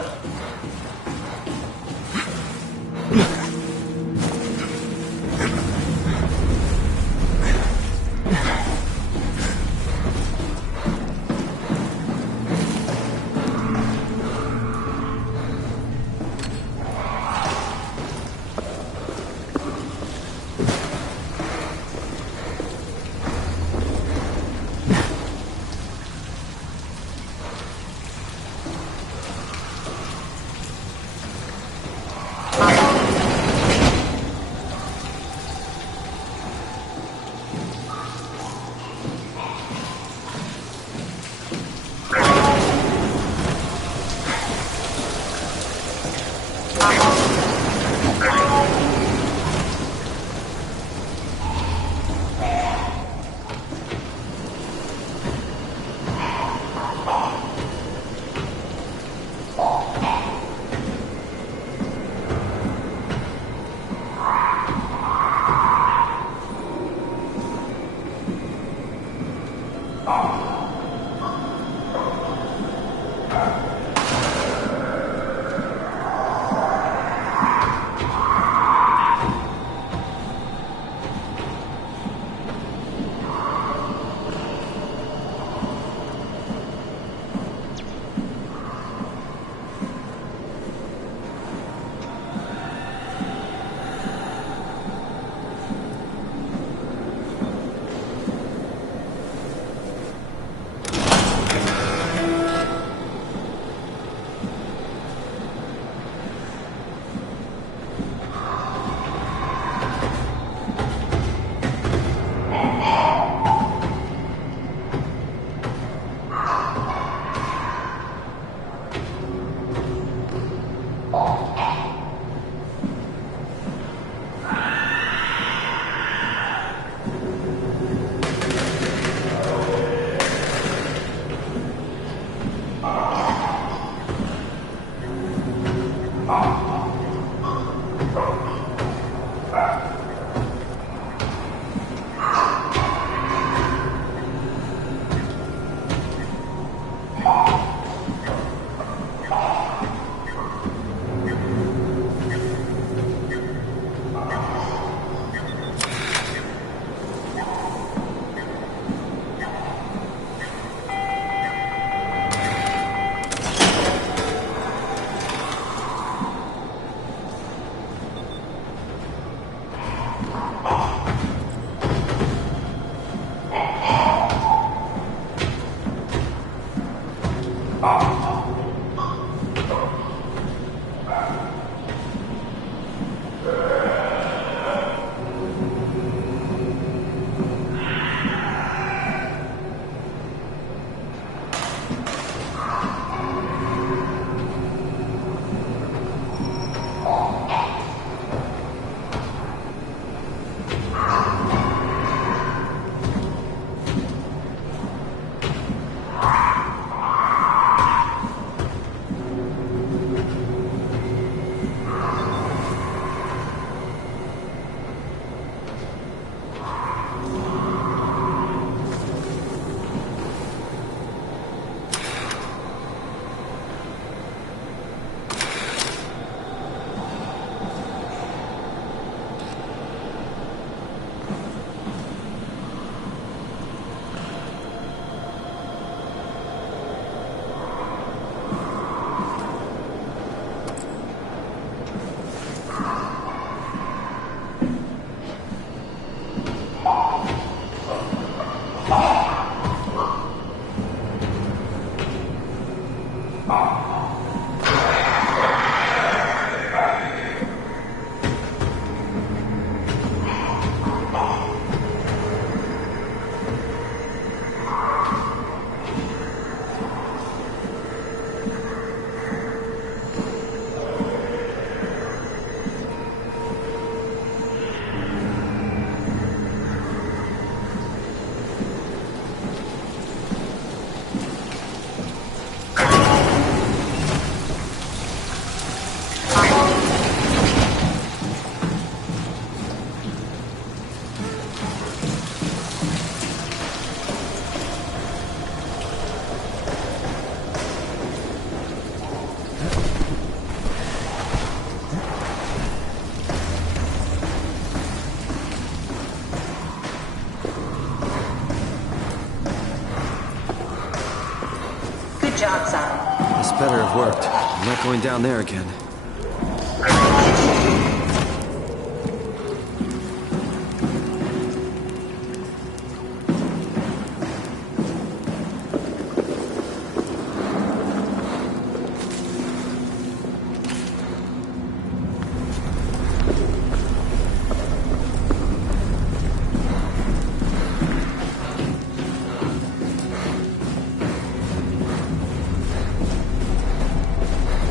job, Simon. This better have worked. I'm not going down there again.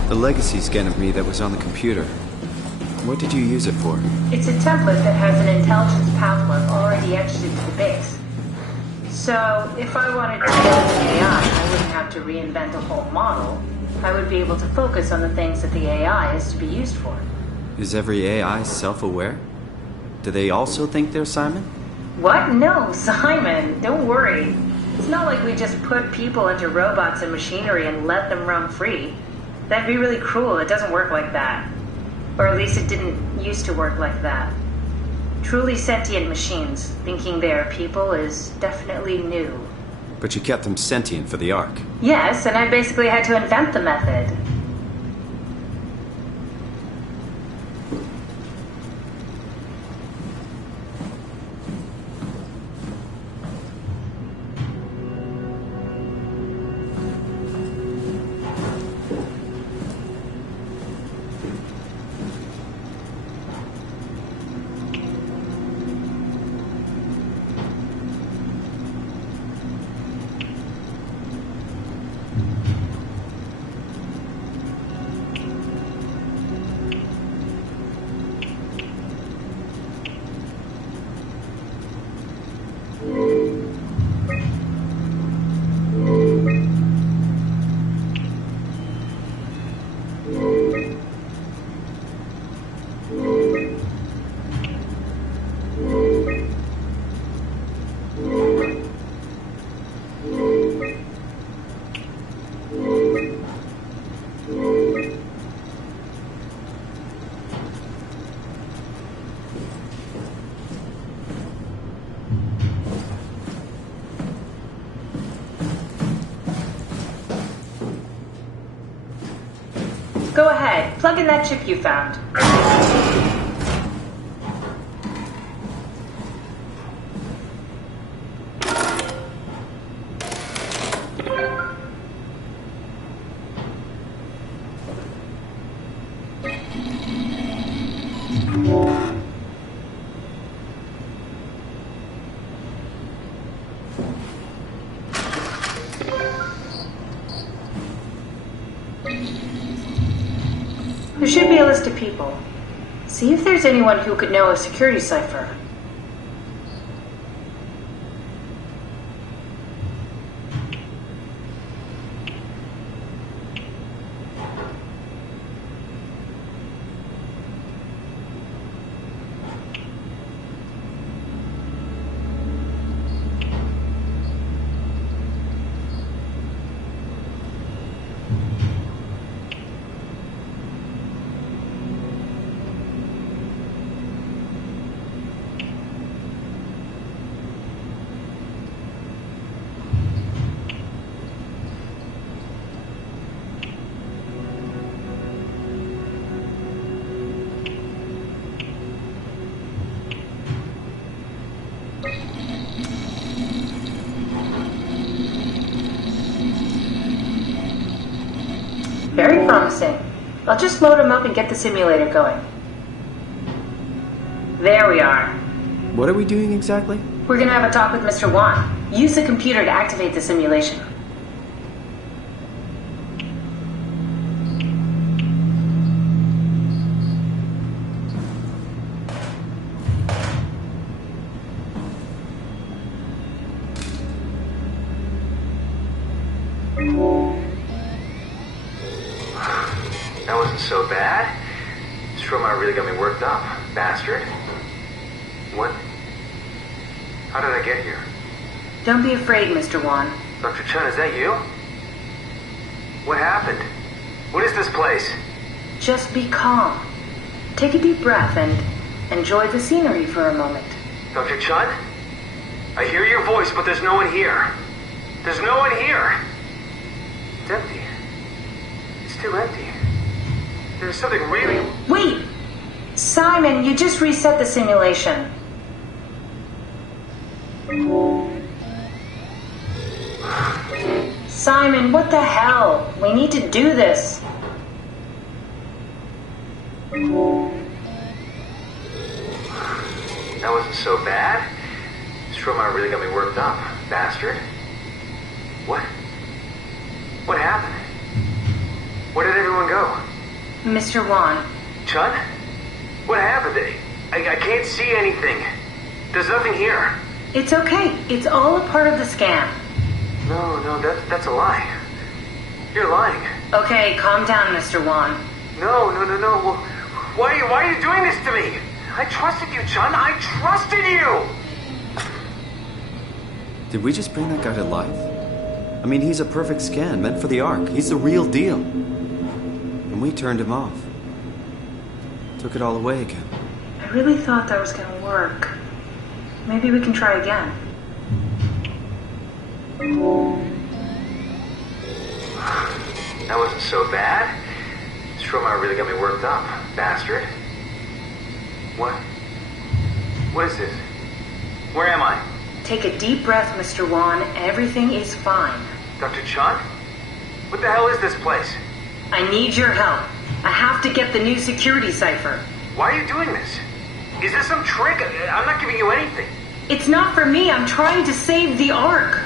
The legacy scan of me that was on the computer. What did you use it for? It's a template that has an intelligence pathwork already etched into the base. So, if I wanted to build an AI, I wouldn't have to reinvent a whole model. I would be able to focus on the things that the AI is to be used for. Is every AI self-aware? Do they also think they're Simon? What? No, Simon, don't worry. It's not like we just put people into robots and machinery and let them roam free. That'd be really cruel. It doesn't work like that. Or at least it didn't used to work like that. Truly sentient machines, thinking they are people, is definitely new. But you kept them sentient for the Ark. Yes, and I basically had to invent the method. Go ahead, plug in that chip you found. There should be a list of people. See if there's anyone who could know a security cipher. Very promising. I'll just load him up and get the simulator going. There we are. What are we doing exactly? We're gonna have a talk with Mr. Wan. Use the computer to activate the simulation. That wasn't so bad. Stromeyer really got me worked up, bastard. What? How did I get here? Don't be afraid, Mr. Wan. Dr. Chun, is that you? What happened? What is this place? Just be calm. Take a deep breath and enjoy the scenery for a moment. Dr. Chun? I hear your voice, but there's no one here. There's no one here! Is that too empty. There's something really... Wait! Simon, you just reset the simulation. Simon, what the hell? We need to do this. That wasn't so bad. Stromeyer really got me worked up, bastard. What? What happened? Where did everyone go? Mr. Wan. Chun? What happened? I can't see anything. There's nothing here. It's okay. It's all a part of the scam. No, that's a lie. You're lying. Okay, calm down, Mr. Wan. No. Well, why are you doing this to me? I trusted you, Chun. I trusted you! Did we just bring that guy to life? I mean, he's a perfect scan, meant for the Ark. He's the real deal. And we turned him off. Took it all away again. I really thought that was gonna work. Maybe we can try again. That wasn't so bad. Stromeyer really got me worked up, bastard. What is this? Where am I? Take a deep breath, Mr. Wan. Everything is fine. Dr. Chun? What the hell is this place? I need your help. I have to get the new security cipher. Why are you doing this? Is this some trick? I'm not giving you anything. It's not for me. I'm trying to save the Ark.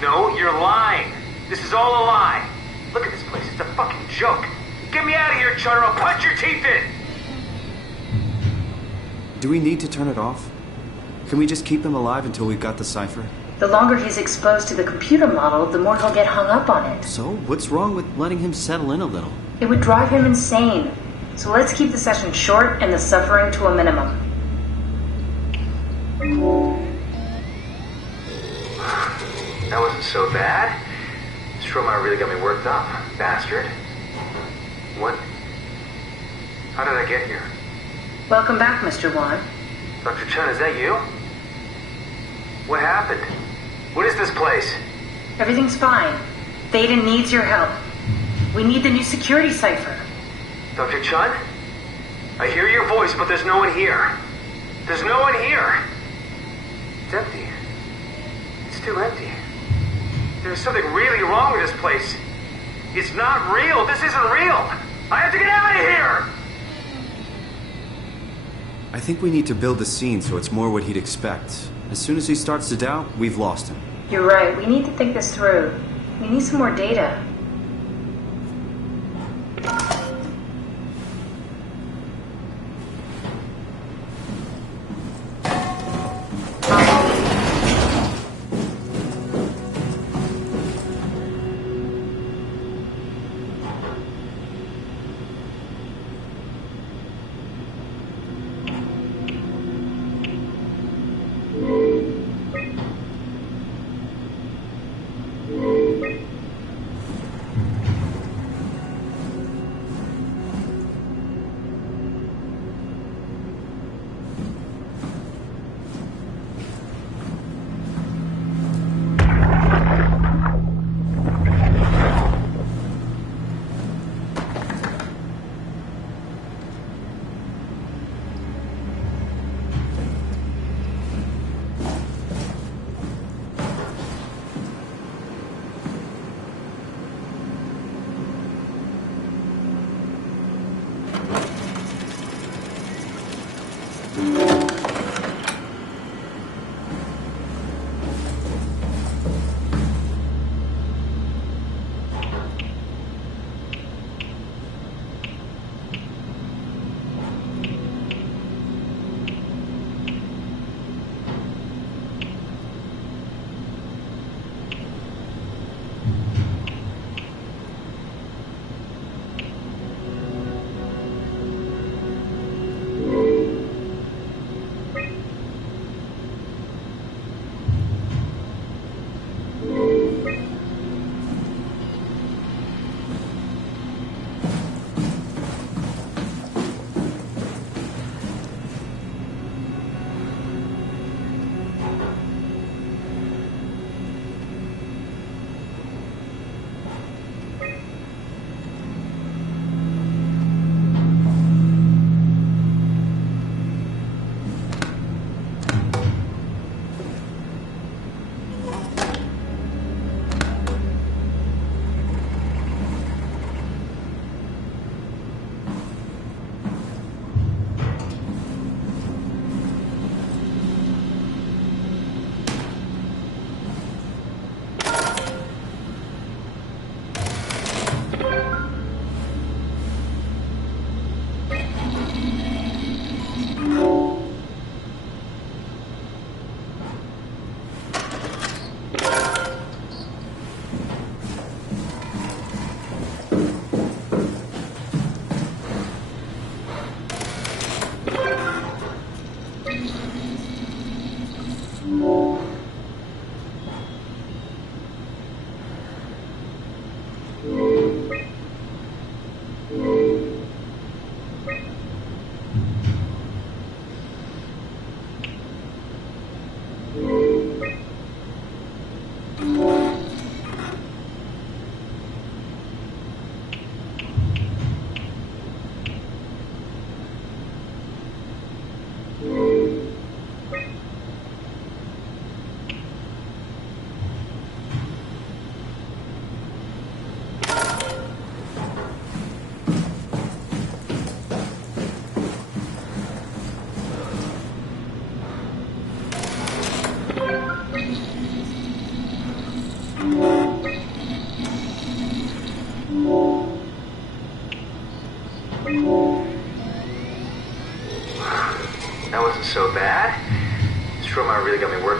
No, you're lying. This is all a lie. Look at this place. It's a fucking joke. Get me out of here, Chun, or I'll punch your teeth in. Do we need to turn it off? Can we just keep him alive until we've got the cipher? The longer he's exposed to the computer model, the more he'll get hung up on it. So, what's wrong with letting him settle in a little? It would drive him insane. So let's keep the session short and the suffering to a minimum. That wasn't so bad. Stromeyer really got me worked up, bastard. What? How did I get here? Welcome back, Mr. Wan. Dr. Chun, is that you? What happened? What is this place? Everything's fine. Theta needs your help. We need the new security cipher. Dr. Chun? I hear your voice, but there's no one here. There's no one here. It's empty. It's too empty. There's something really wrong with this place. It's not real. This isn't real. I have to get out of here! I think we need to build the scene so it's more what he'd expect. As soon as he starts to doubt, we've lost him. You're right. We need to think this through. We need some more data.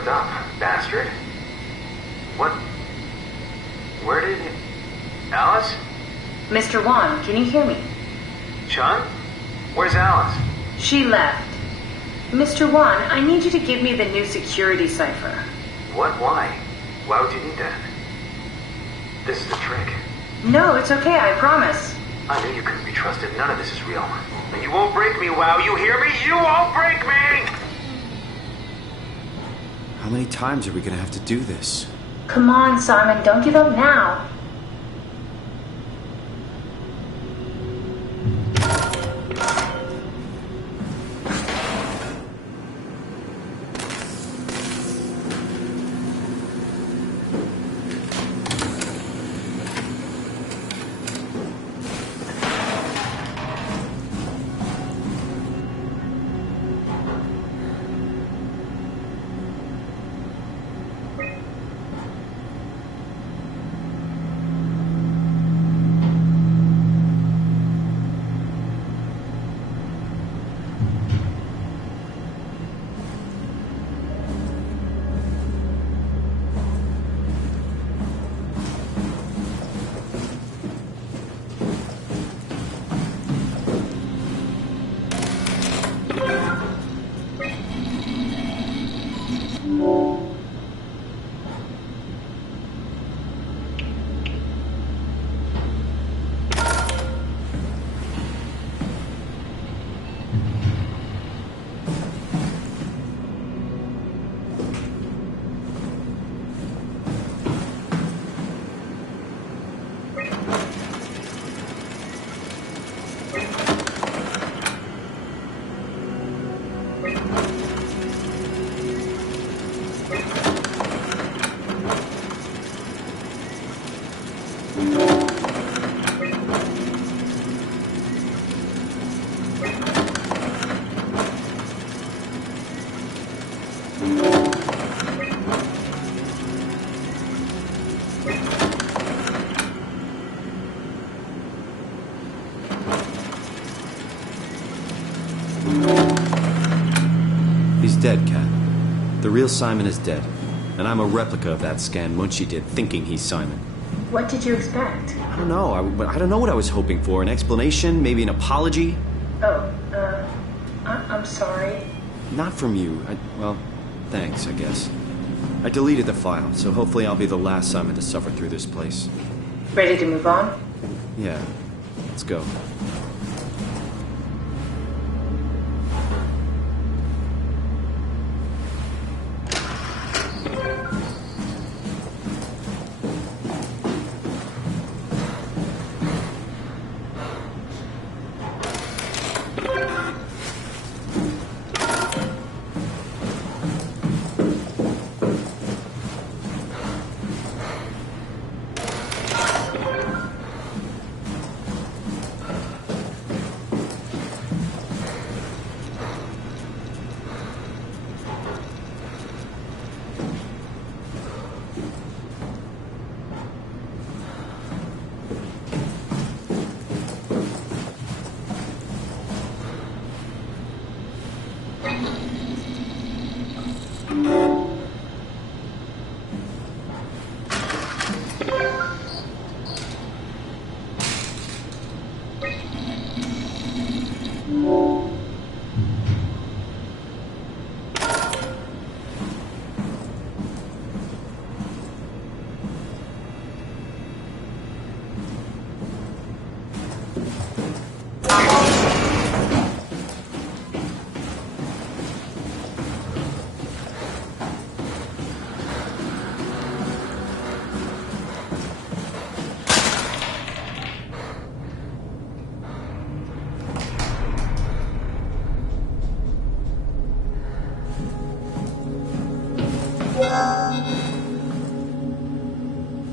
slipped up, bastard. What? Where did it... Alice? Mr. Wan, can you hear me? Chun? Where's Alice? She left. Mr. Wan, I need you to give me the new security cipher. What? Why? Why would you need that? This is a trick. No, it's okay, I promise. I knew you couldn't be trusted. None of this is real. And you won't break me, WoW. You hear me? You won't break me! How many times are we gonna have to do this? Come on, Simon, don't give up now. He's dead, Kat. The real Simon is dead. And I'm a replica of that scan Munchie did, thinking he's Simon. What did you expect? I don't know. I don't know what I was hoping for. An explanation? Maybe an apology? Oh, I'm sorry. Not from you. Well, thanks, I guess. I deleted the file, so hopefully I'll be the last Simon to suffer through this place. Ready to move on? Yeah. Let's go.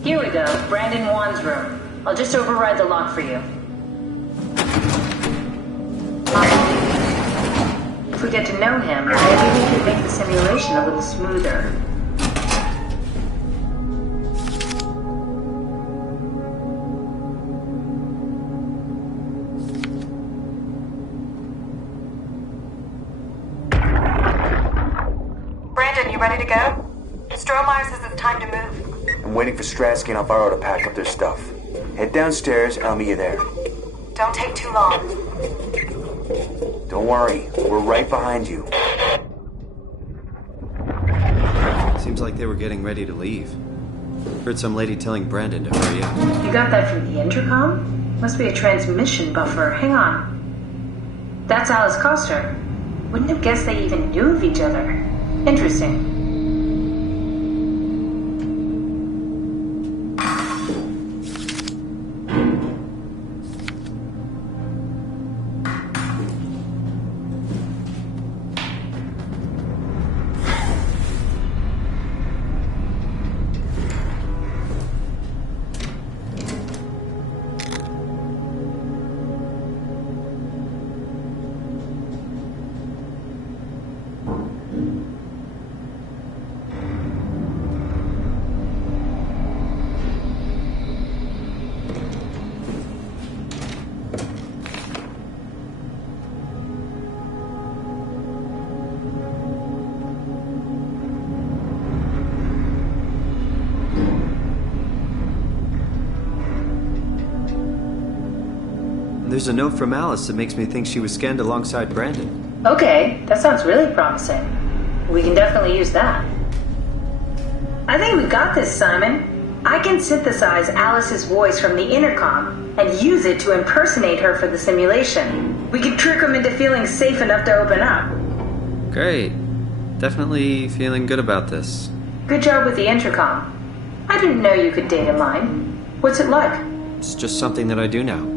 Here we go, Brandon Wan's room. I'll just override the lock for you. If we get to know him, maybe we can make the simulation a little smoother. Brandon, you ready to go? Strohmeyer says it's time to move. I'm waiting for Stratsky and Alvaro to pack up their stuff. Head downstairs and I'll meet you there. Don't take too long. Don't worry, we're right behind you. Seems like they were getting ready to leave. Heard some lady telling Brandon to hurry up. You got that from the intercom? Must be a transmission buffer. Hang on. That's Alice Coster. Wouldn't have guessed they even knew of each other. Interesting. There's a note from Alice that makes me think she was scanned alongside Brandon. Okay, that sounds really promising. We can definitely use that. I think we got this, Simon. I can synthesize Alice's voice from the intercom and use it to impersonate her for the simulation. We can trick them into feeling safe enough to open up. Great. Definitely feeling good about this. Good job with the intercom. I didn't know you could data mine. What's it like? It's just something that I do now.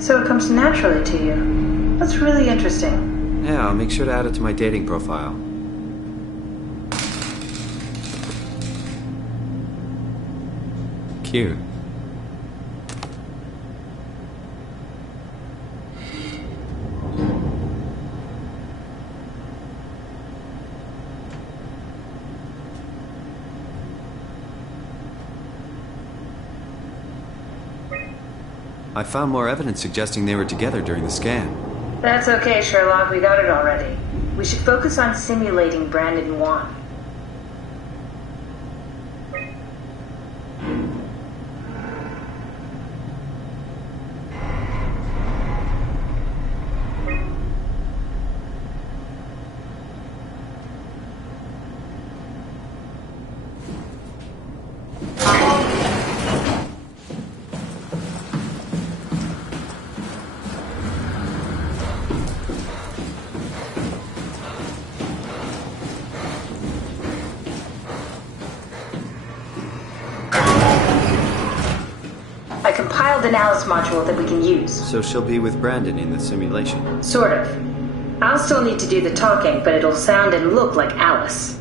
So it comes naturally to you. That's really interesting. Yeah, I'll make sure to add it to my dating profile. Cute. I found more evidence suggesting they were together during the scan. That's okay, Sherlock. We got it already. We should focus on simulating Brandon 1. I compiled an Alice module that we can use. So she'll be with Brandon in the simulation? Sort of. I'll still need to do the talking, but it'll sound and look like Alice.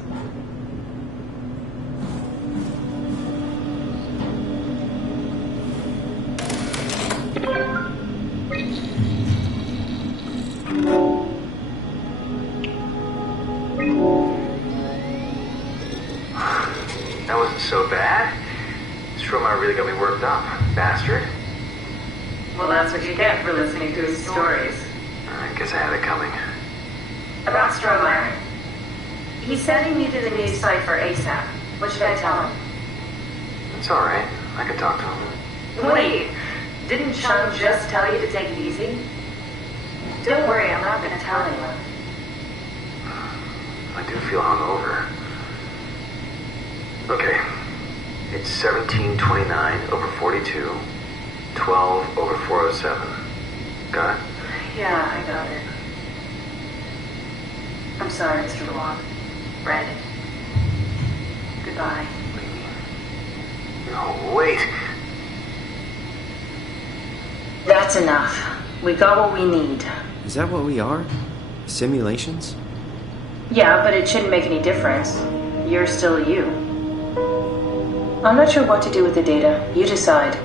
That wasn't so bad. Strohmeyer really got me worked up, bastard. Well, that's what you get for listening to his stories. I guess I had it coming. About Strohmeyer. He said he needed a new site for ASAP. What should I tell him? It's alright. I can talk to him. Wait, didn't Chung just tell you to take it easy? Don't worry, I'm not going to tell anyone. I do feel hungover. Okay. It's 1729 over 42, 12 over 407. Got it? Yeah, I got it. I'm sorry, Mr. Long. Brandon. Goodbye. No, wait. That's enough. We got what we need. Is that what we are? Simulations? Yeah, but it shouldn't make any difference. You're still you. I'm not sure what to do with the data. You decide.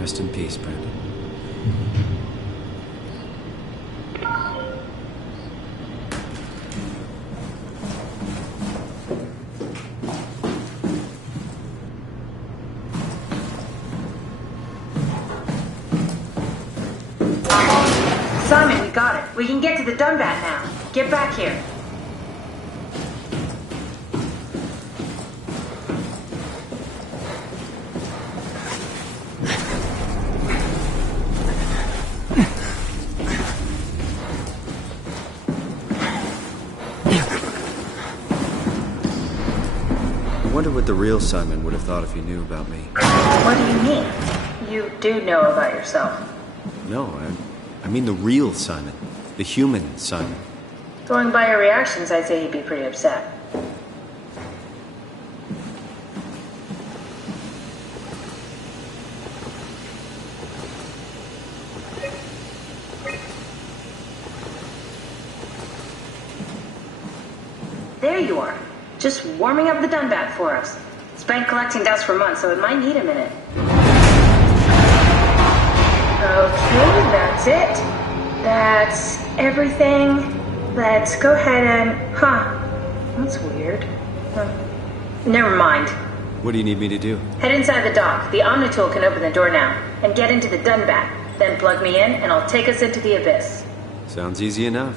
Rest in peace, Brandon. Simon, we got it. We can get to the Dunbat now. Get back here. I wonder what the real Simon would have thought if he knew about me. What do you mean? You do know about yourself. No, I mean the real Simon. The human Simon. Going by your reactions, I'd say he'd be pretty upset. There you are. Just warming up the Dunbat for us. It's been collecting dust for months, so it might need a minute. Okay, that's it. That's everything. Let's go ahead and... Huh. That's weird. Never mind. What do you need me to do? Head inside the dock. The Omnitool can open the door now. And get into the Dunbat. Then plug me in, and I'll take us into the Abyss. Sounds easy enough.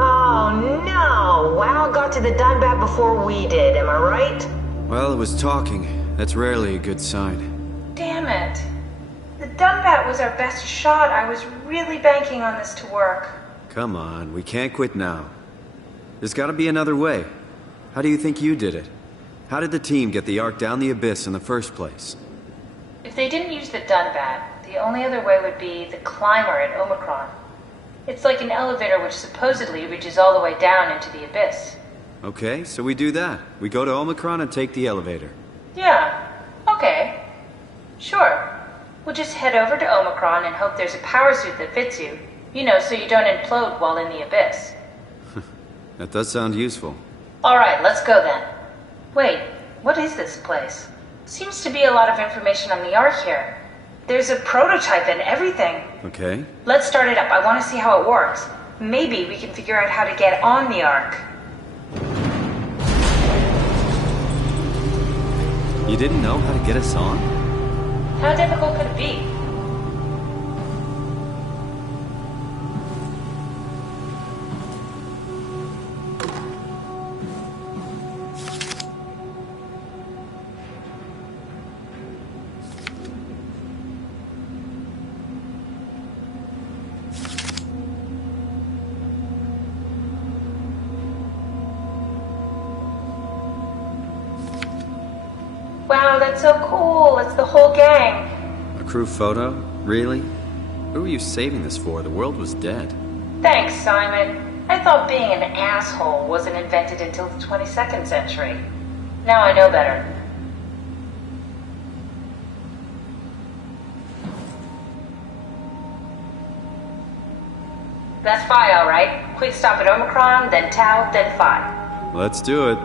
Oh no! WoW got to the Dunbat before we did, am I right? Well, it was talking. That's rarely a good sign. Damn it. The Dunbat was our best shot. I was really banking on this to work. Come on, we can't quit now. There's gotta be another way. How do you think you did it? How did the team get the Ark down the Abyss in the first place? If they didn't use the Dunbat, the only other way would be the climber at Omicron. It's like an elevator which supposedly reaches all the way down into the Abyss. Okay, so we do that. We go to Omicron and take the elevator. Yeah, okay. Sure. We'll just head over to Omicron and hope there's a power suit that fits you. You know, so you don't implode while in the Abyss. That does sound useful. Alright, let's go then. Wait, what is this place? Seems to be a lot of information on the Ark here. There's a prototype and everything. Okay. Let's start it up. I want to see how it works. Maybe we can figure out how to get on the Ark. You didn't know how to get us on? How difficult could it be? Wow, that's so cool. It's the whole gang. A crew photo? Really? Who were you saving this for? The world was dead. Thanks, Simon. I thought being an asshole wasn't invented until the 22nd century. Now I know better. That's Phi, all right. Quick stop at Omicron, then Tau, then Phi. Let's do it.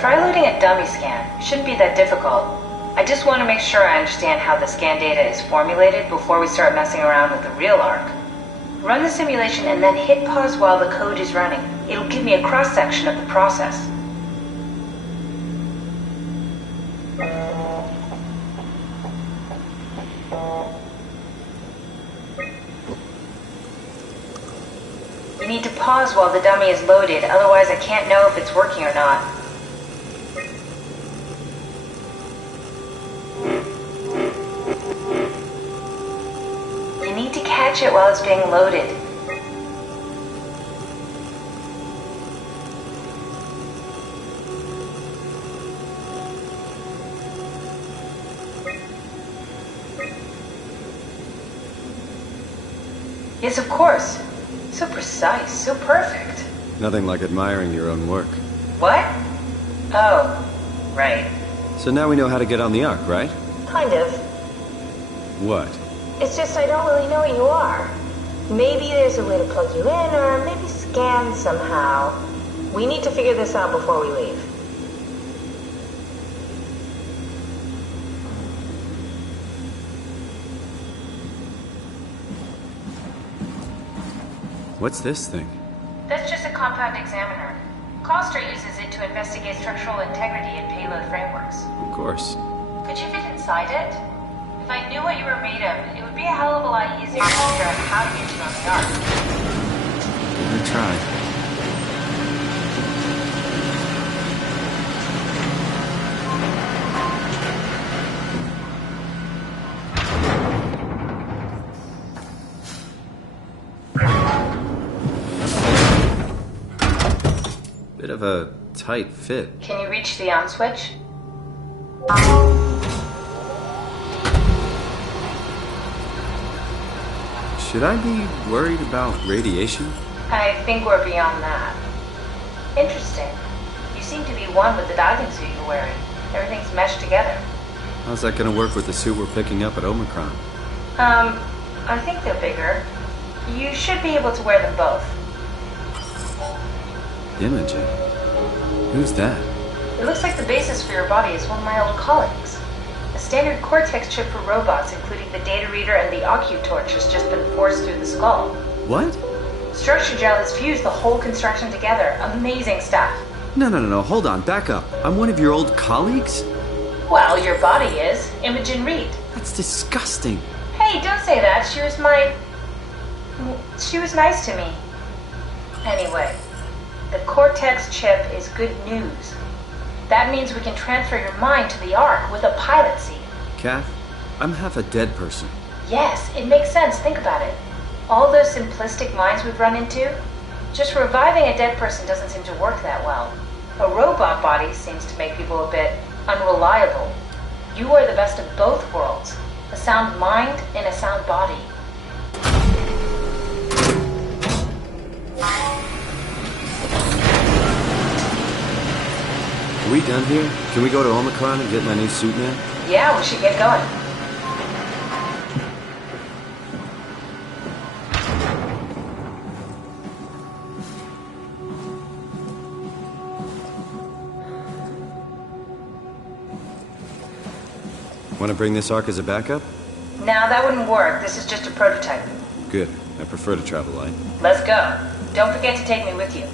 Try loading a dummy scan. It shouldn't be that difficult. I just want to make sure I understand how the scan data is formulated before we start messing around with the real ARC. Run the simulation and then hit pause while the code is running. It'll give me a cross-section of the process. We need to pause while the dummy is loaded, otherwise I can't know if it's working or not. You need to catch it while it's being loaded. Yes, of course. So precise, so perfect. Nothing like admiring your own work. What? Oh, right. So now we know how to get on the Ark, right? Kind of. What? It's just I don't really know what you are. Maybe there's a way to plug you in, or maybe scan somehow. We need to figure this out before we leave. What's this thing? That's just a compound examiner. Coster uses it to investigate structural integrity in payload frameworks. Of course. Could you fit inside it? If I knew what you were made of, it would be a hell of a lot easier to figure out how to get you on the Ark. Let me try. Bit of a tight fit. Can you reach the on switch? Should I be worried about radiation? I think we're beyond that. Interesting. You seem to be one with the diving suit you're wearing. Everything's meshed together. How's that gonna work with the suit we're picking up at Omicron? I think they're bigger. You should be able to wear them both. Imogen? Who's that? It looks like the basis for your body is one of my old colleagues. A standard Cortex chip for robots, including the data reader and the OcuTorch, has just been forced through the skull. What? Structure gel has fused the whole construction together. Amazing stuff. No, hold on, back up. I'm one of your old colleagues? Well, your body is. Imogen Reed. That's disgusting. Hey, don't say that. She was nice to me. Anyway, the Cortex chip is good news. That means we can transfer your mind to the Ark with a pilot seat. Kath, I'm half a dead person. Yes, it makes sense. Think about it. All those simplistic minds we've run into, just reviving a dead person doesn't seem to work that well. A robot body seems to make people a bit unreliable. You are the best of both worlds. A sound mind and a sound body. Are we done here? Can we go to Omicron and get my new suit now? Yeah, we should get going. Want to bring this Ark as a backup? No, that wouldn't work. This is just a prototype. Good. I prefer to travel light. Let's go. Don't forget to take me with you.